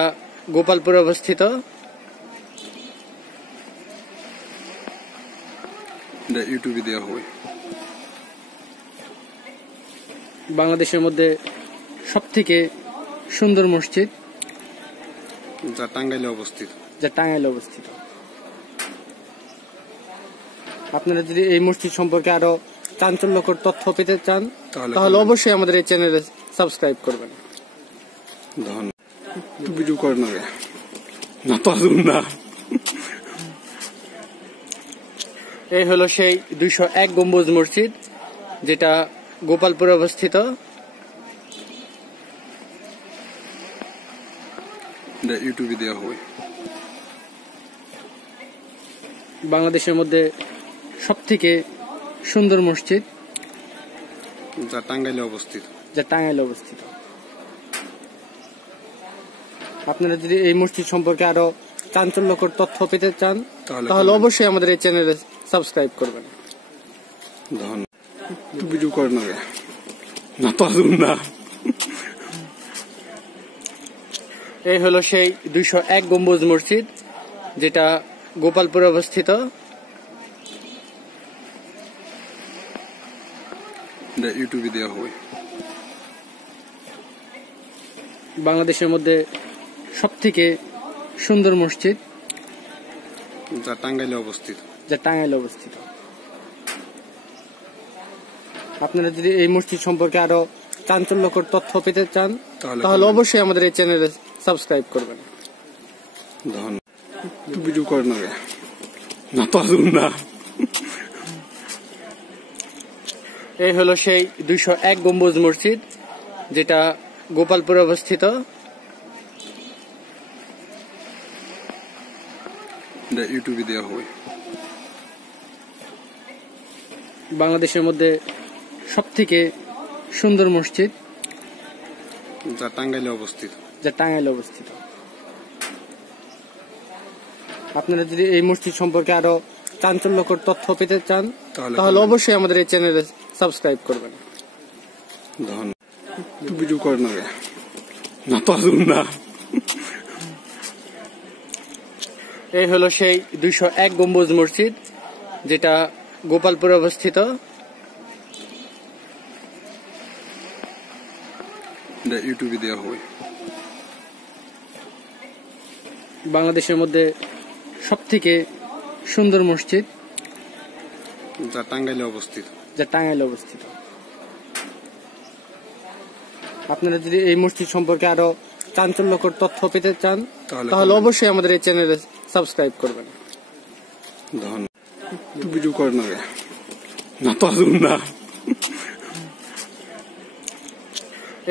গোপালপুরে অবস্থিত। ইউটিউবে দেওয়া হবে। বাংলাদেশের মধ্যে সবথেকে সুন্দর মসজিদ, যা টাঙ্গাইলে অবস্থিত। আপনারা যদি এই মসজিদ সম্পর্কে আরো চাঞ্চল্যকর তথ্য পেতে চান তাহলে অবশ্যই আমাদের এই চ্যানেলে সাবস্ক্রাইব করবেন। ভিডিও করে না না তো না। এই হলো সেই 201 গম্বুজ মসজিদ, যেটা গোপালপুরে অবস্থিত। ইউটিউবে দেওয়া হবে। বাংলাদেশের মধ্যে সবথেকে সুন্দর মসজিদ, যা টাঙ্গাইলে অবস্থিত। আপনারা যদি এই মসজিদ সম্পর্কে আরো চাঞ্চল্যকর তথ্য পেতে চান তাহলে অবশ্যই আমাদের এই চ্যানেলে সাবস্ক্রাইব করবেন। ভিডিও করে না না তো না। এই হলো সেই 201 গম্বুজ মসজিদ, যেটা গোপালপুরে অবস্থিত। ইউটিউবে দেওয়া হবে। বাংলাদেশের মধ্যে সবথেকে সুন্দর মসজিদ, যা টাঙ্গাইলে অবস্থিত। আপনারা যদি এই মসজিদ সম্পর্কে আরো চাঞ্চল্যকর তথ্য পেতে চান তাহলে অবশ্যই আমাদের এই চ্যানেলে সাবস্ক্রাইব করবেন। ভিডিও করে না না তো না। এই হলো সেই 201 গম্বুজ মসজিদ, যেটা গোপালপুরে অবস্থিত। ইউটিউবে দেওয়া হবে। বাংলাদেশের মধ্যে সবথেকে সুন্দর মসজিদ, যা টাঙ্গাইলে অবস্থিত। আপনারা যদি এই মসজিদ সম্পর্কে আরো চাঞ্চল্যকর তথ্য পেতে চান তাহলে অবশ্যই আমাদের এই চ্যানেলে সাবস্ক্রাইব করবেন। ভিডিও করে না না তো না। এই হলো সেই 201 গম্বুজ মসজিদ, যেটা গোপালপুরে অবস্থিত। ইউটিউবে দেওয়া হবে। বাংলাদেশের মধ্যে সবথেকে সুন্দর মসজিদ, যা টাঙ্গাইলে অবস্থিত। আপনারা যদি এই মসজিদ সম্পর্কে আরো চাঞ্চল্যকর তথ্য পেতে চান তাহলে অবশ্যই আমাদের এই চ্যানেলে সাবস্ক্রাইব করবেন। ভিডিও করে না না তো না।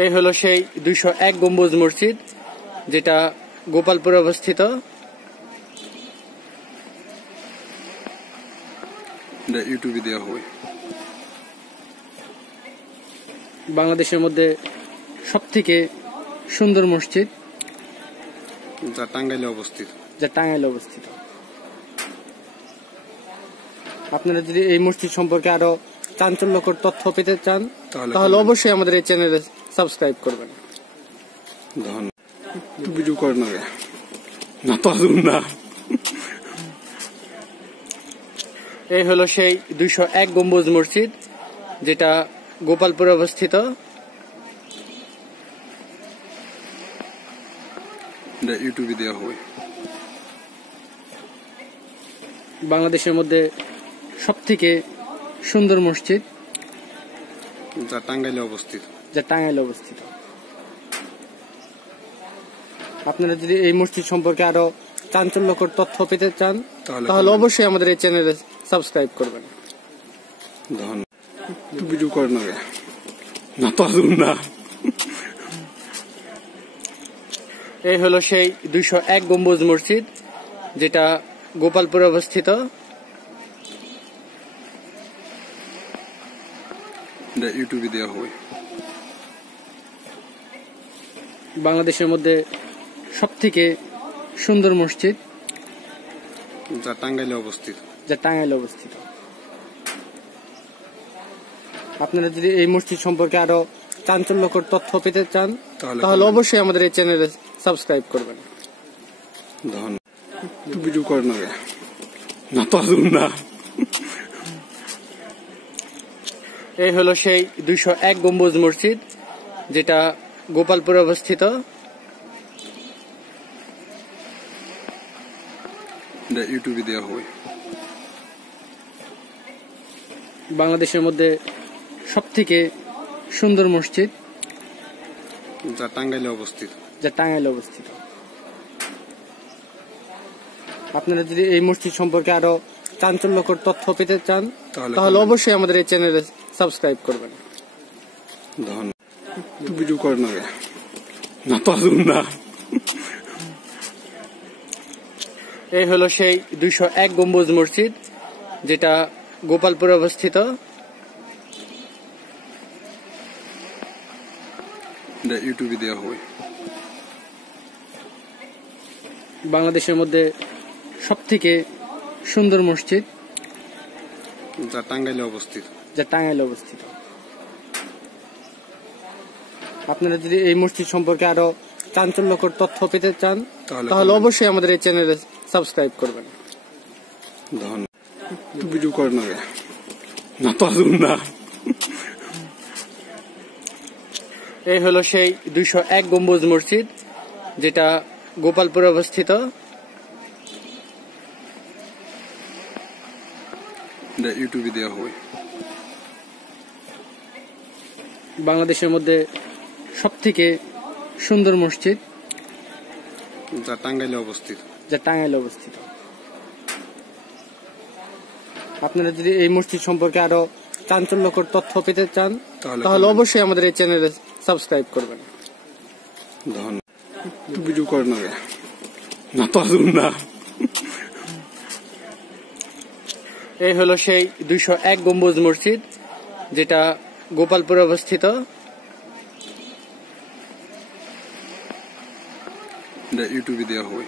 এই হলো সেই 201 গম্বুজ মসজিদ, যেটা গোপালপুরে অবস্থিত। ইউটিউবে দেওয়া হবে। বাংলাদেশের মধ্যে সবথেকে সুন্দর মসজিদ, যা টাঙ্গাইলে অবস্থিত। আপনারা যদি এই মসজিদ সম্পর্কে আরো চাঞ্চল্যকর তথ্য পেতে চান তাহলে অবশ্যই আমাদের এই চ্যানেলে সাবস্ক্রাইব করবেন। ভিডিও করে না না তো না। এই হলো সেই 201 গম্বুজ মসজিদ, যেটা গোপালপুরে অবস্থিত। ইউটিউবে দেওয়া হবে। বাংলাদেশের মধ্যে সবথেকে সুন্দর মসজিদ, যা টাঙ্গাইলে অবস্থিত। আপনারা যদি এই মসজিদ সম্পর্কে আরো চাঞ্চল্যকর তথ্য পেতে চান তাহলে অবশ্যই আমাদের এই চ্যানেলে সাবস্ক্রাইব করবেন। ভিডিও করেন না তো না। এই হলো সেই 201 গম্বুজ মসজিদ, যেটা গোপালপুরে অবস্থিত। ইউটিউবে দেওয়া হবে। বাংলাদেশের মধ্যে সবথেকে সুন্দর মসজিদ, যা টাঙ্গাইলে অবস্থিত। আপনারা যদি এই মসজিদ সম্পর্কে আরো চাঞ্চল্যকর তথ্য পেতে চান তাহলে অবশ্যই আমাদের এই চ্যানেলে সাবস্ক্রাইব করবেন। ভিডিও করেন না তো না। এই হলো সেই 201 গম্বুজ মসজিদ, যেটা গোপালপুরে অবস্থিত। ইউটিউবে দেওয়া হবে। বাংলাদেশের মধ্যে সবথেকে সুন্দর মসজিদ, যা টাঙ্গাইলে অবস্থিত। আপনারা যদি এই মসজিদ সম্পর্কে আরো চাঞ্চল্যকর তথ্য পেতে চান তাহলে অবশ্যই আমাদের এই চ্যানেলে সাবস্ক্রাইব করবেন। ভিডিও করেন না তো না। এই হলো সেই 201 গম্বুজ মসজিদ, যেটা গোপালপুরে অবস্থিত। ইউটিউবে দেওয়া হবে। বাংলাদেশের মধ্যে সবথেকে সুন্দর মসজিদ, যা টাঙ্গাইলে অবস্থিত। আপনারা যদি এই মসজিদ সম্পর্কে আরো চাঞ্চল্যকর তথ্য পেতে চান তাহলে অবশ্যই আমাদের এই চ্যানেলে সাবস্ক্রাইব করবেন। ভিডিও করেন না তো না। এই হলো সেই 201 গম্বুজ মসজিদ, যেটা গোপালপুরে অবস্থিত। ইউটিউবে দেওয়া হবে। বাংলাদেশের মধ্যে সবথেকে সুন্দর মসজিদ, যা টাঙ্গাইলে অবস্থিত। আপনারা যদি এই মসজিদ সম্পর্কে আরো চাঞ্চল্যকর তথ্য পেতে চান তাহলে অবশ্যই আমাদের এই চ্যানেলে সাবস্ক্রাইব করবেন। ভিডিও করেন না তো না। এই হলো সেই 201 গম্বুজ মসজিদ, যেটা গোপালপুরে অবস্থিত। ইউটিউবে দেওয়া হবে।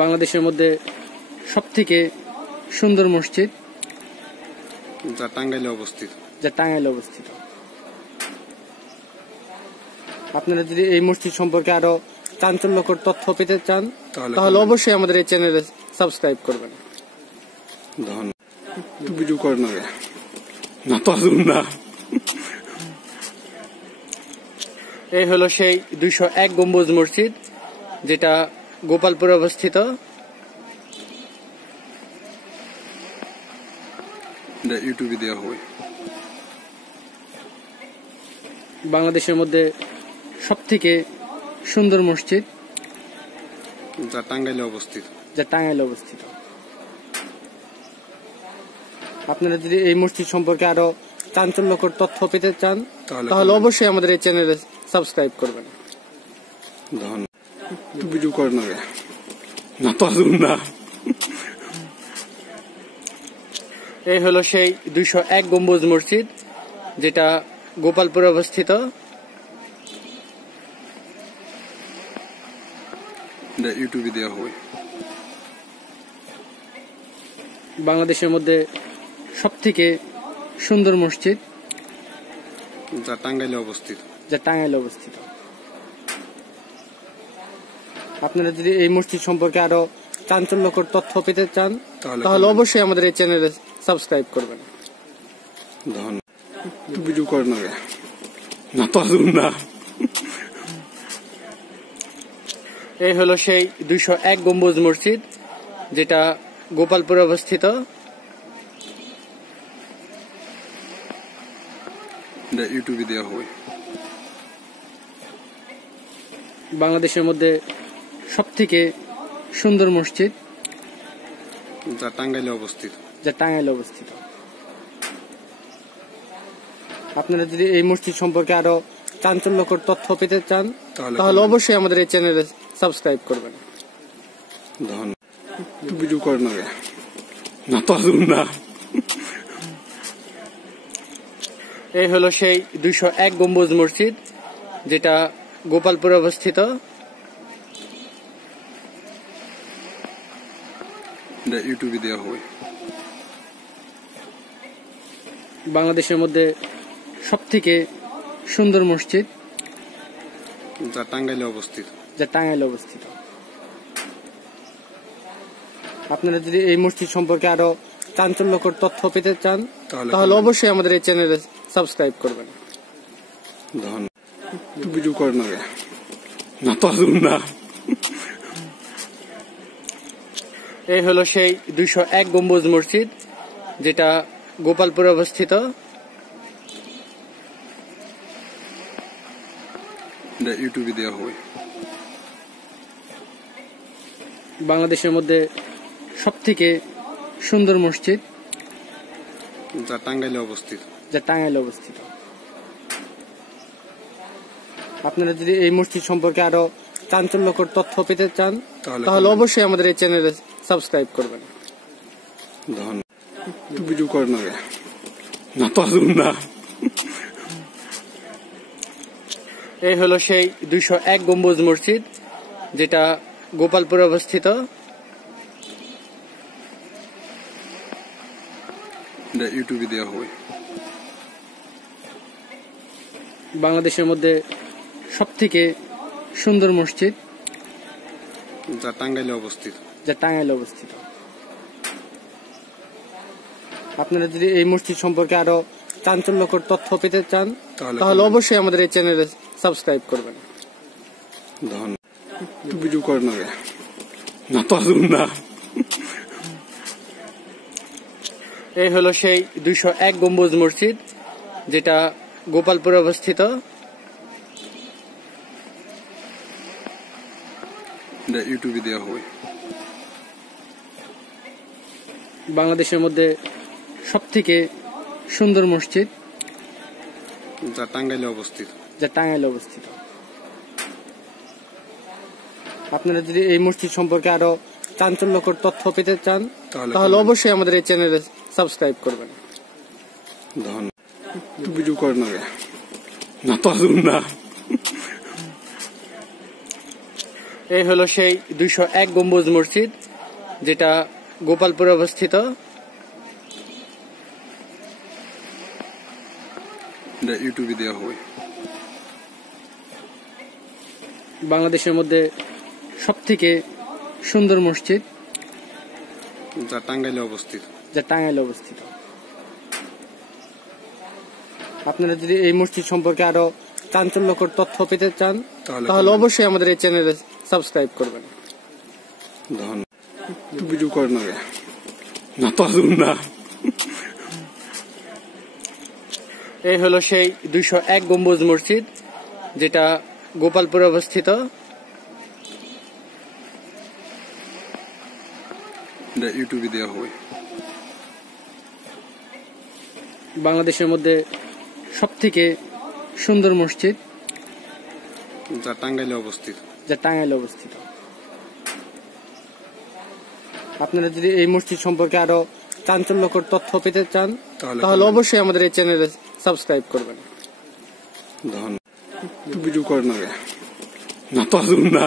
বাংলাদেশের মধ্যে সবথেকে সুন্দর মসজিদ, যা টাঙ্গাইলে অবস্থিত। আপনারা যদি এই মসজিদ সম্পর্কে আরো চাঞ্চল্যকর তথ্য পেতে চান তাহলে অবশ্যই আমাদের এই চ্যানেলে সাবস্ক্রাইব করবেন। ভিডিও করেন না তো না। এই হলো সেই 201 গম্বুজ মসজিদ, যেটা গোপালপুরে অবস্থিত। ইউটিউবে দেওয়া হবে। বাংলাদেশের মধ্যে সবথেকে সুন্দর মসজিদ, যা টাঙ্গাইলে অবস্থিত। আপনারা যদি এই মসজিদ সম্পর্কে আরো চাঞ্চল্যকর তথ্য পেতে চান তাহলে অবশ্যই আমাদের এই চ্যানেলে সাবস্ক্রাইব করবেন। ভিডিও করেন না তো না। এই হলো সেই 201 গম্বুজ মসজিদ, যেটা গোপালপুরে অবস্থিত। ইউটিউবে দেওয়া হবে। বাংলাদেশের মধ্যে সবথেকে সুন্দর মসজিদ, যা টাঙ্গাইলে অবস্থিত। আপনারা যদি এই মসজিদ সম্পর্কে আরো চাঞ্চল্যকর তথ্য পেতে চান তাহলে অবশ্যই আমাদের এই চ্যানেলে সাবস্ক্রাইব করবেন। ভিডিও করেন না তো না। এই হলো সেই 201 গম্বুজ মসজিদ, যেটা গোপালপুরে অবস্থিত। ইউটিউবে দেওয়া হবে। বাংলাদেশের মধ্যে সবথেকে সুন্দর মসজিদ, যা টাঙ্গাইলে অবস্থিত। আপনারা যদি এই মসজিদ সম্পর্কে আরো চাঞ্চল্যকর তথ্য পেতে চান তাহলে অবশ্যই আমাদের এই চ্যানেলে সাবস্ক্রাইব করবেন। ভিডিও করে না তো না। এই হলো সেই 201 গম্বুজ মসজিদ, যেটা গোপালপুরে অবস্থিত। ইউটিউবে দেওয়া হবে। বাংলাদেশের মধ্যে সবথেকে সুন্দর মসজিদ, যা টাঙ্গাইলে অবস্থিত। আপনারা যদি এই মসজিদ সম্পর্কে আরো চাঞ্চল্যকর তথ্য পেতে চান তাহলে অবশ্যই আমাদের এই চ্যানেলে সাবস্ক্রাইব করবেন। ভিডিও করে না তো না। এই হলো সেই 201 গম্বুজ মসজিদ, যেটা গোপালপুরে অবস্থিত। ইউটিউবে দেওয়া হবে। বাংলাদেশের মধ্যে সবথেকে সুন্দর মসজিদ, যা টাঙ্গাইলে অবস্থিত। আপনারা যদি এই মসজিদ সম্পর্কে আরো চাঞ্চল্যকর তথ্য পেতে চান তাহলে অবশ্যই আমাদের এই চ্যানেলে সাবস্ক্রাইব করবেন। ভিডিও করে না তো না। এই হলো সেই 201 গম্বুজ মসজিদ, যেটা গোপালপুরে অবস্থিত। ইউটিউবে দেওয়া হবে। বাংলাদেশের মধ্যে সবথেকে সুন্দর মসজিদ, যা টাঙ্গাইলে অবস্থিত। আপনারা যদি এই মসজিদ সম্পর্কে আরো চাঞ্চল্যকর তথ্য পেতে চান তাহলে অবশ্যই আমাদের এই চ্যানেলে সাবস্ক্রাইব করবেন। ভিডিও করে না তো না। এই হলো সেই 201 গম্বুজ মসজিদ, যেটা গোপালপুরে অবস্থিত। ইউটিউবে দেওয়া হবে। বাংলাদেশের মধ্যে সবথেকে সুন্দর মসজিদ, যা টাঙ্গাইলে অবস্থিত। আপনারা যদি এই মসজিদ সম্পর্কে আরো চাঞ্চল্যকর তথ্য পেতে চান তাহলে অবশ্যই আমাদের এই চ্যানেলে সাবস্ক্রাইব করবেন। ভিডিও করে না তো না। এই হলো সেই 201 গম্বুজ মসজিদ, যেটা গোপালপুরে অবস্থিত। ইউটিউবে দেওয়া হবে। বাংলাদেশের মধ্যে সবথেকে সুন্দর মসজিদ, যা টাঙ্গাইলে অবস্থিত। আপনারা যদি এই মসজিদ সম্পর্কে আরো চাঞ্চল্যকর তথ্য পেতে চান তাহলে অবশ্যই আমাদের এই চ্যানেলে সাবস্ক্রাইব করবেন। ভিডিও করে না তো না। এই হলো সেই 201 গম্বুজ মসজিদ, যেটা গোপালপুরে অবস্থিত। ইউটিউবে দেওয়া হবে। বাংলাদেশের মধ্যে সবথেকে সুন্দর মসজিদ, যা টাঙ্গাইলে অবস্থিত। আপনারা যদি এই মসজিদ সম্পর্কে আরো চাঞ্চল্যকর তথ্য পেতে চান তাহলে অবশ্যই আমাদের এই চ্যানেলে সাবস্ক্রাইব করবেন। ভিডিও করে না তো না।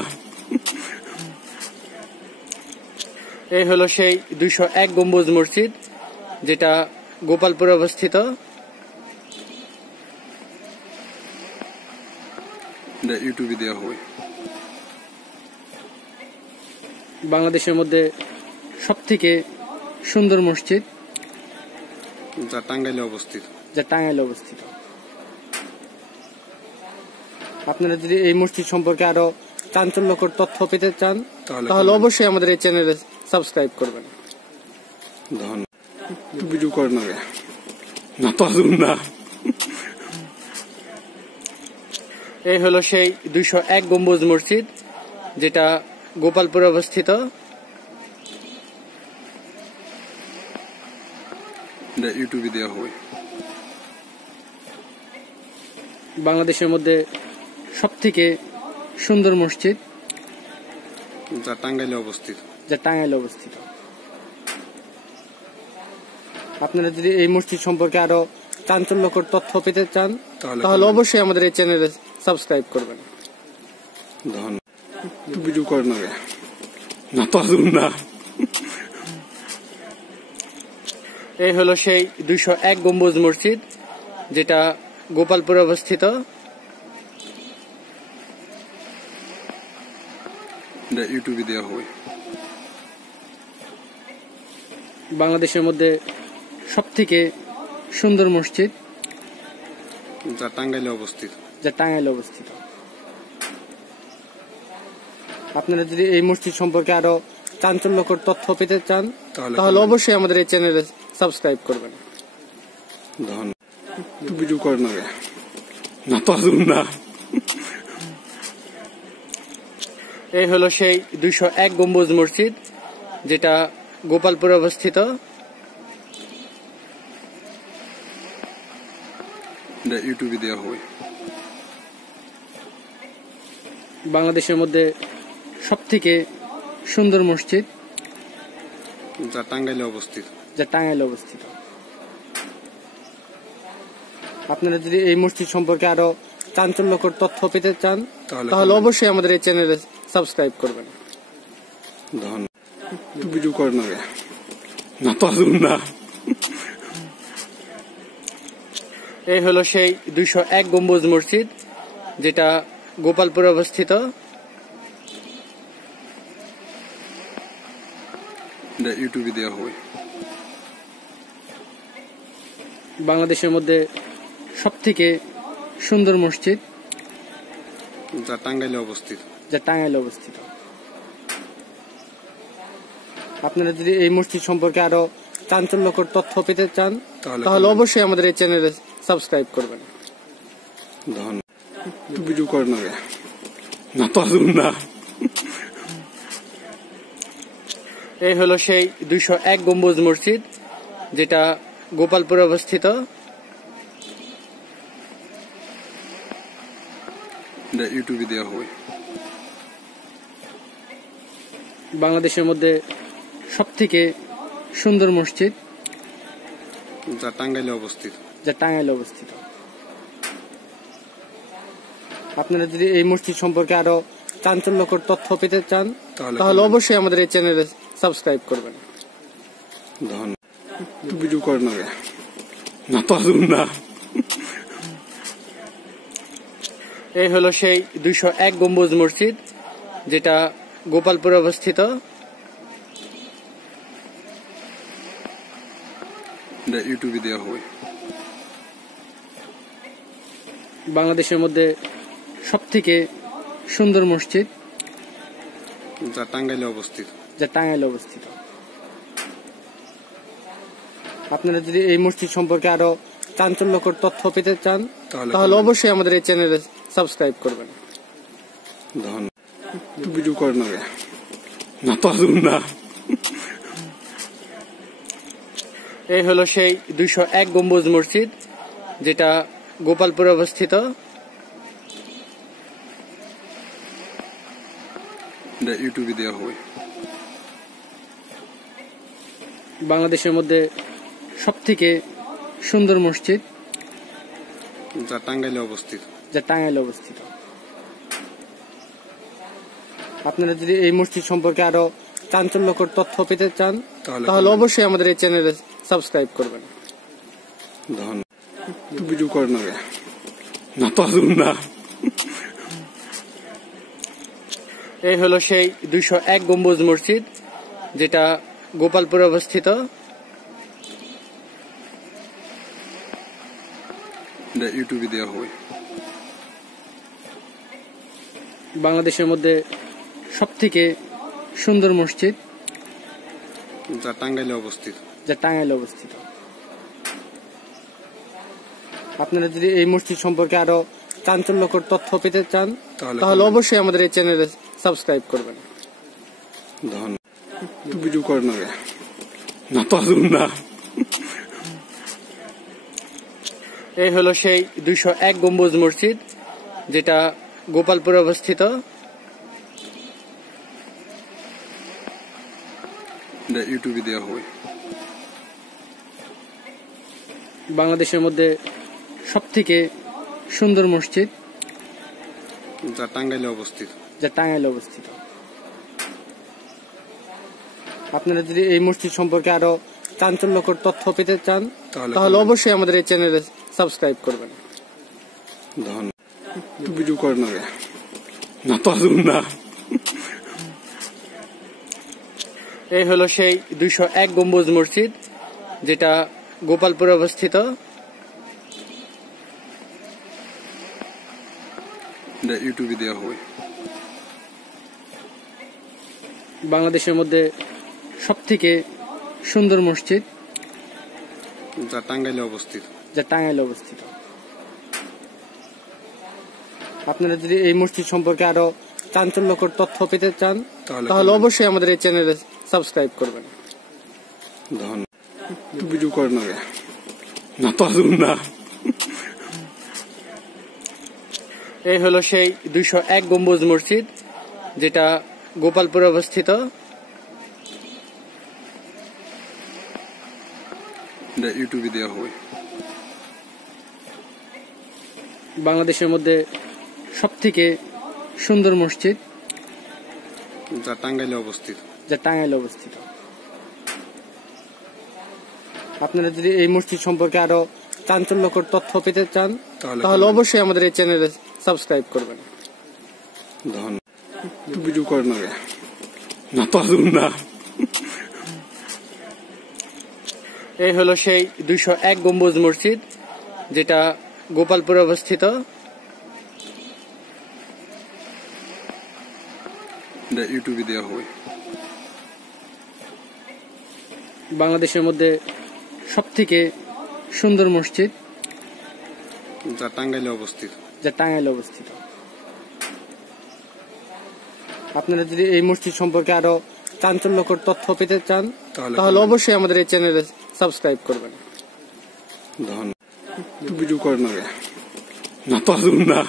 এই হলো সেই 201 গম্বুজ মসজিদ, যেটা গোপালপুরে অবস্থিত। ইউটিউবে দেওয়া হবে। বাংলাদেশের মধ্যে সবথেকে সুন্দর মসজিদ, যা টাঙ্গাইলে অবস্থিত। আপনারা যদি এই মসজিদ সম্পর্কে আরো চাঞ্চল্যকর তথ্য পেতে চান তাহলে অবশ্যই আমাদের এই চ্যানেলে সাবস্ক্রাইব করবেন। ভিডিও করেন না না তো না। এই হলো সেই 201 গম্বুজ মসজিদ, যেটা গোপালপুরে অবস্থিত। ইউটিউবে দেওয়া হবে। বাংলাদেশের মধ্যে সবথেকে সুন্দর মসজিদ, যা টাঙ্গাইলে অবস্থিত। আপনারা যদি এই মসজিদ সম্পর্কে আরো চাঞ্চল্যকর তথ্য পেতে চান তাহলে অবশ্যই আমাদের এই চ্যানেলে সাবস্ক্রাইব করবেন। ভিডিও করেন না তো না। এই হলো সেই 201 গম্বুজ মসজিদ, যেটা গোপালপুরে অবস্থিত। ইউটিউবে দেওয়া হবে। বাংলাদেশের মধ্যে সবথেকে সুন্দর মসজিদ, যা টাঙ্গাইলে অবস্থিত। আপনারা যদি এই মসজিদ সম্পর্কে আরো চাঞ্চল্যকর তথ্য পেতে চান তাহলে অবশ্যই আমাদের এই চ্যানেলে সাবস্ক্রাইব করবেন। ভিডিও করেন না তো না। এই হলো সেই 201 গম্বুজ মসজিদ, যেটা গোপালপুরে অবস্থিত। ইউটিউবে দেওয়া হবে। বাংলাদেশের মধ্যে সবথেকে সুন্দর মসজিদ, যা টাঙ্গাইলে অবস্থিত। আপনারা যদি এই মসজিদ সম্পর্কে আরো চাঞ্চল্যকর তথ্য পেতে চান তাহলে অবশ্যই আমাদের এই চ্যানেলে সাবস্ক্রাইব করবেন। ভিডিও করেন না তো না। এই হলো সেই 201 গম্বুজ মসজিদ, যেটা গোপালপুরে অবস্থিত। ইউটিউবে দেওয়া হবে। বাংলাদেশের মধ্যে সবথেকে সুন্দর মসজিদ, যা টাঙ্গাইলে অবস্থিত। আপনারা যদি এই মসজিদ সম্পর্কে আরো চাঞ্চল্যকর তথ্য পেতে চান তাহলে অবশ্যই আমাদের এই চ্যানেলে সাবস্ক্রাইব করবেন। ভিডিও করেন না তো না। এই হলো সেই 201 গম্বুজ মসজিদ, যেটা গোপালপুরে অবস্থিত। ইউটিউবে দেওয়া হবে। বাংলাদেশের মধ্যে সবথেকে সুন্দর মসজিদ, যা টাঙ্গাইলে অবস্থিত। আপনারা যদি এই মসজিদ সম্পর্কে আরো চাঞ্চল্যকর তথ্য পেতে চান তাহলে অবশ্যই আমাদের এই চ্যানেলে সাবস্ক্রাইব করবেন। ভিডিও করেন না তো না। এই হলো সেই 201 গম্বুজ মসজিদ, যেটা গোপালপুরে অবস্থিত। ইউটিউবে দেওয়া হবে। বাংলাদেশের মধ্যে সবথেকে সুন্দর মসজিদ, যা টাঙ্গাইলে অবস্থিত। আপনারা যদি এই মসজিদ সম্পর্কে আরো চাঞ্চল্যকর তথ্য পেতে চান তাহলে অবশ্যই আমাদের এই চ্যানেলে সাবস্ক্রাইব করবেন। ভিডিও করেন না তো না। এই হলো সেই 201 গম্বুজ মসজিদ, যেটা গোপালপুরে অবস্থিত। ইউটিউবে দেওয়া হবে। বাংলাদেশের মধ্যে সবথেকে সুন্দর মসজিদ, যা টাঙ্গাইলে অবস্থিত। আপনারা যদি এই মসজিদ সম্পর্কে আরো চাঞ্চল্যকর তথ্য পেতে চান তাহলে অবশ্যই আমাদের এই চ্যানেলে সাবস্ক্রাইব করবেন। ভিডিও করেন না তো না। এই হলো সেই 201 গম্বুজ মসজিদ, যেটা গোপালপুরে অবস্থিত। ইউটিউবে দেওয়া হবে। বাংলাদেশের মধ্যে সবথেকে সুন্দর মসজিদ যা টাঙ্গাইলে অবস্থিত। আপনারা যদি এই মসজিদ সম্পর্কে আরো চাঞ্চল্যকর তথ্য পেতে চান তাহলে অবশ্যই আমাদের এই চ্যানেলে সাবস্ক্রাইব করবেন। ভিডিও করে না না তো না। এই হলো সেই 201 গম্বুজ মসজিদ, যেটা গোপালপুরে অবস্থিত। ইউটিউবে দেওয়া হবে। বাংলাদেশের মধ্যে সবথেকে সুন্দর মসজিদ যা টাঙ্গাইলে অবস্থিত। আপনারা যদি এই মসজিদ সম্পর্কে আরো চাঞ্চল্যকর তথ্য পেতে চান তাহলে অবশ্যই আমাদের এই চ্যানেলে সাবস্ক্রাইব করবেন। ভিডিও করে না না তো না। এই হলো সেই 201 গম্বুজ মসজিদ, যেটা গোপালপুরে অবস্থিত। ইউটিউবে দেওয়া হবে। বাংলাদেশের মধ্যে সবথেকে সুন্দর মসজিদ যা টাঙ্গাইলে অবস্থিত। আপনারা যদি এই মসজিদ সম্পর্কে আরো চাঞ্চল্যকর তথ্য পেতে চান তাহলে অবশ্যই আমাদের এই চ্যানেলে সাবস্ক্রাইব করবেন। ভিডিও করে না না তো না। এই হলো সেই 201 গম্বুজ মসজিদ, যেটা গোপালপুরে অবস্থিত। ইউটিউবে দেওয়া হবে। বাংলাদেশের মধ্যে সবথেকে সুন্দর মসজিদ যা টাঙ্গাইলে অবস্থিত। আপনারা যদি এই মসজিদ সম্পর্কে আরো চাঞ্চল্যকর তথ্য পেতে চান তাহলে অবশ্যই আমাদের এই চ্যানেলে সাবস্ক্রাইব করবেন। ভিডিও করে না না তো না। এই হলো সেই 201 গম্বুজ মসজিদ, যেটা গোপালপুরে অবস্থিত। ইউটিউবে দেওয়া হবে। বাংলাদেশের মধ্যে সবথেকে সুন্দর মসজিদ যা টাঙ্গাইলে অবস্থিত। আপনারা যদি এই মসজিদ সম্পর্কে আরো চাঞ্চল্যকর তথ্য পেতে চান তাহলে অবশ্যই আমাদের এই চ্যানেলে সাবস্ক্রাইব করবেন। ভিডিও করে না না তো না।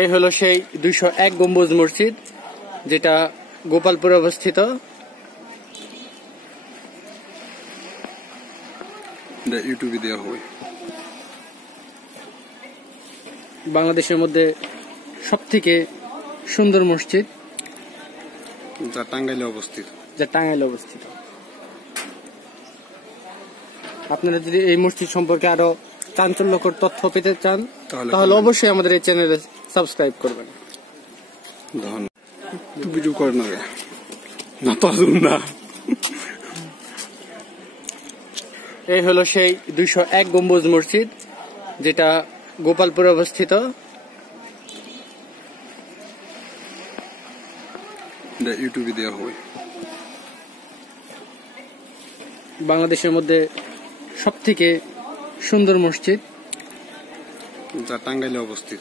এই হলো সেই 201 গম্বুজ মসজিদ, যেটা গোপালপুরে অবস্থিত। ইউটিউবে দেওয়া হবে। বাংলাদেশের মধ্যে সবথেকে সুন্দর মসজিদ যা টাঙ্গাইলে অবস্থিত। আপনারা যদি এই মসজিদ সম্পর্কে আরো চাঞ্চল্যকর তথ্য পেতে চান তাহলে অবশ্যই আমাদের এই চ্যানেলে সাবস্ক্রাইব করবেন। ভিডিও করে না না তো না। এই হলো সেই 201 গম্বুজ মসজিদ, যেটা গোপালপুরে অবস্থিত। ইউটিউবে দেওয়া হবে। বাংলাদেশের মধ্যে সবথেকে সুন্দর মসজিদ যা টাঙ্গাইলে অবস্থিত।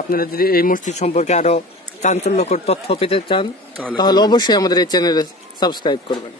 আপনারা যদি এই মসজিদ সম্পর্কে আরো চাঞ্চল্যকর তথ্য পেতে চান তাহলে অবশ্যই আমাদের এই চ্যানেলে সাবস্ক্রাইব করবেন।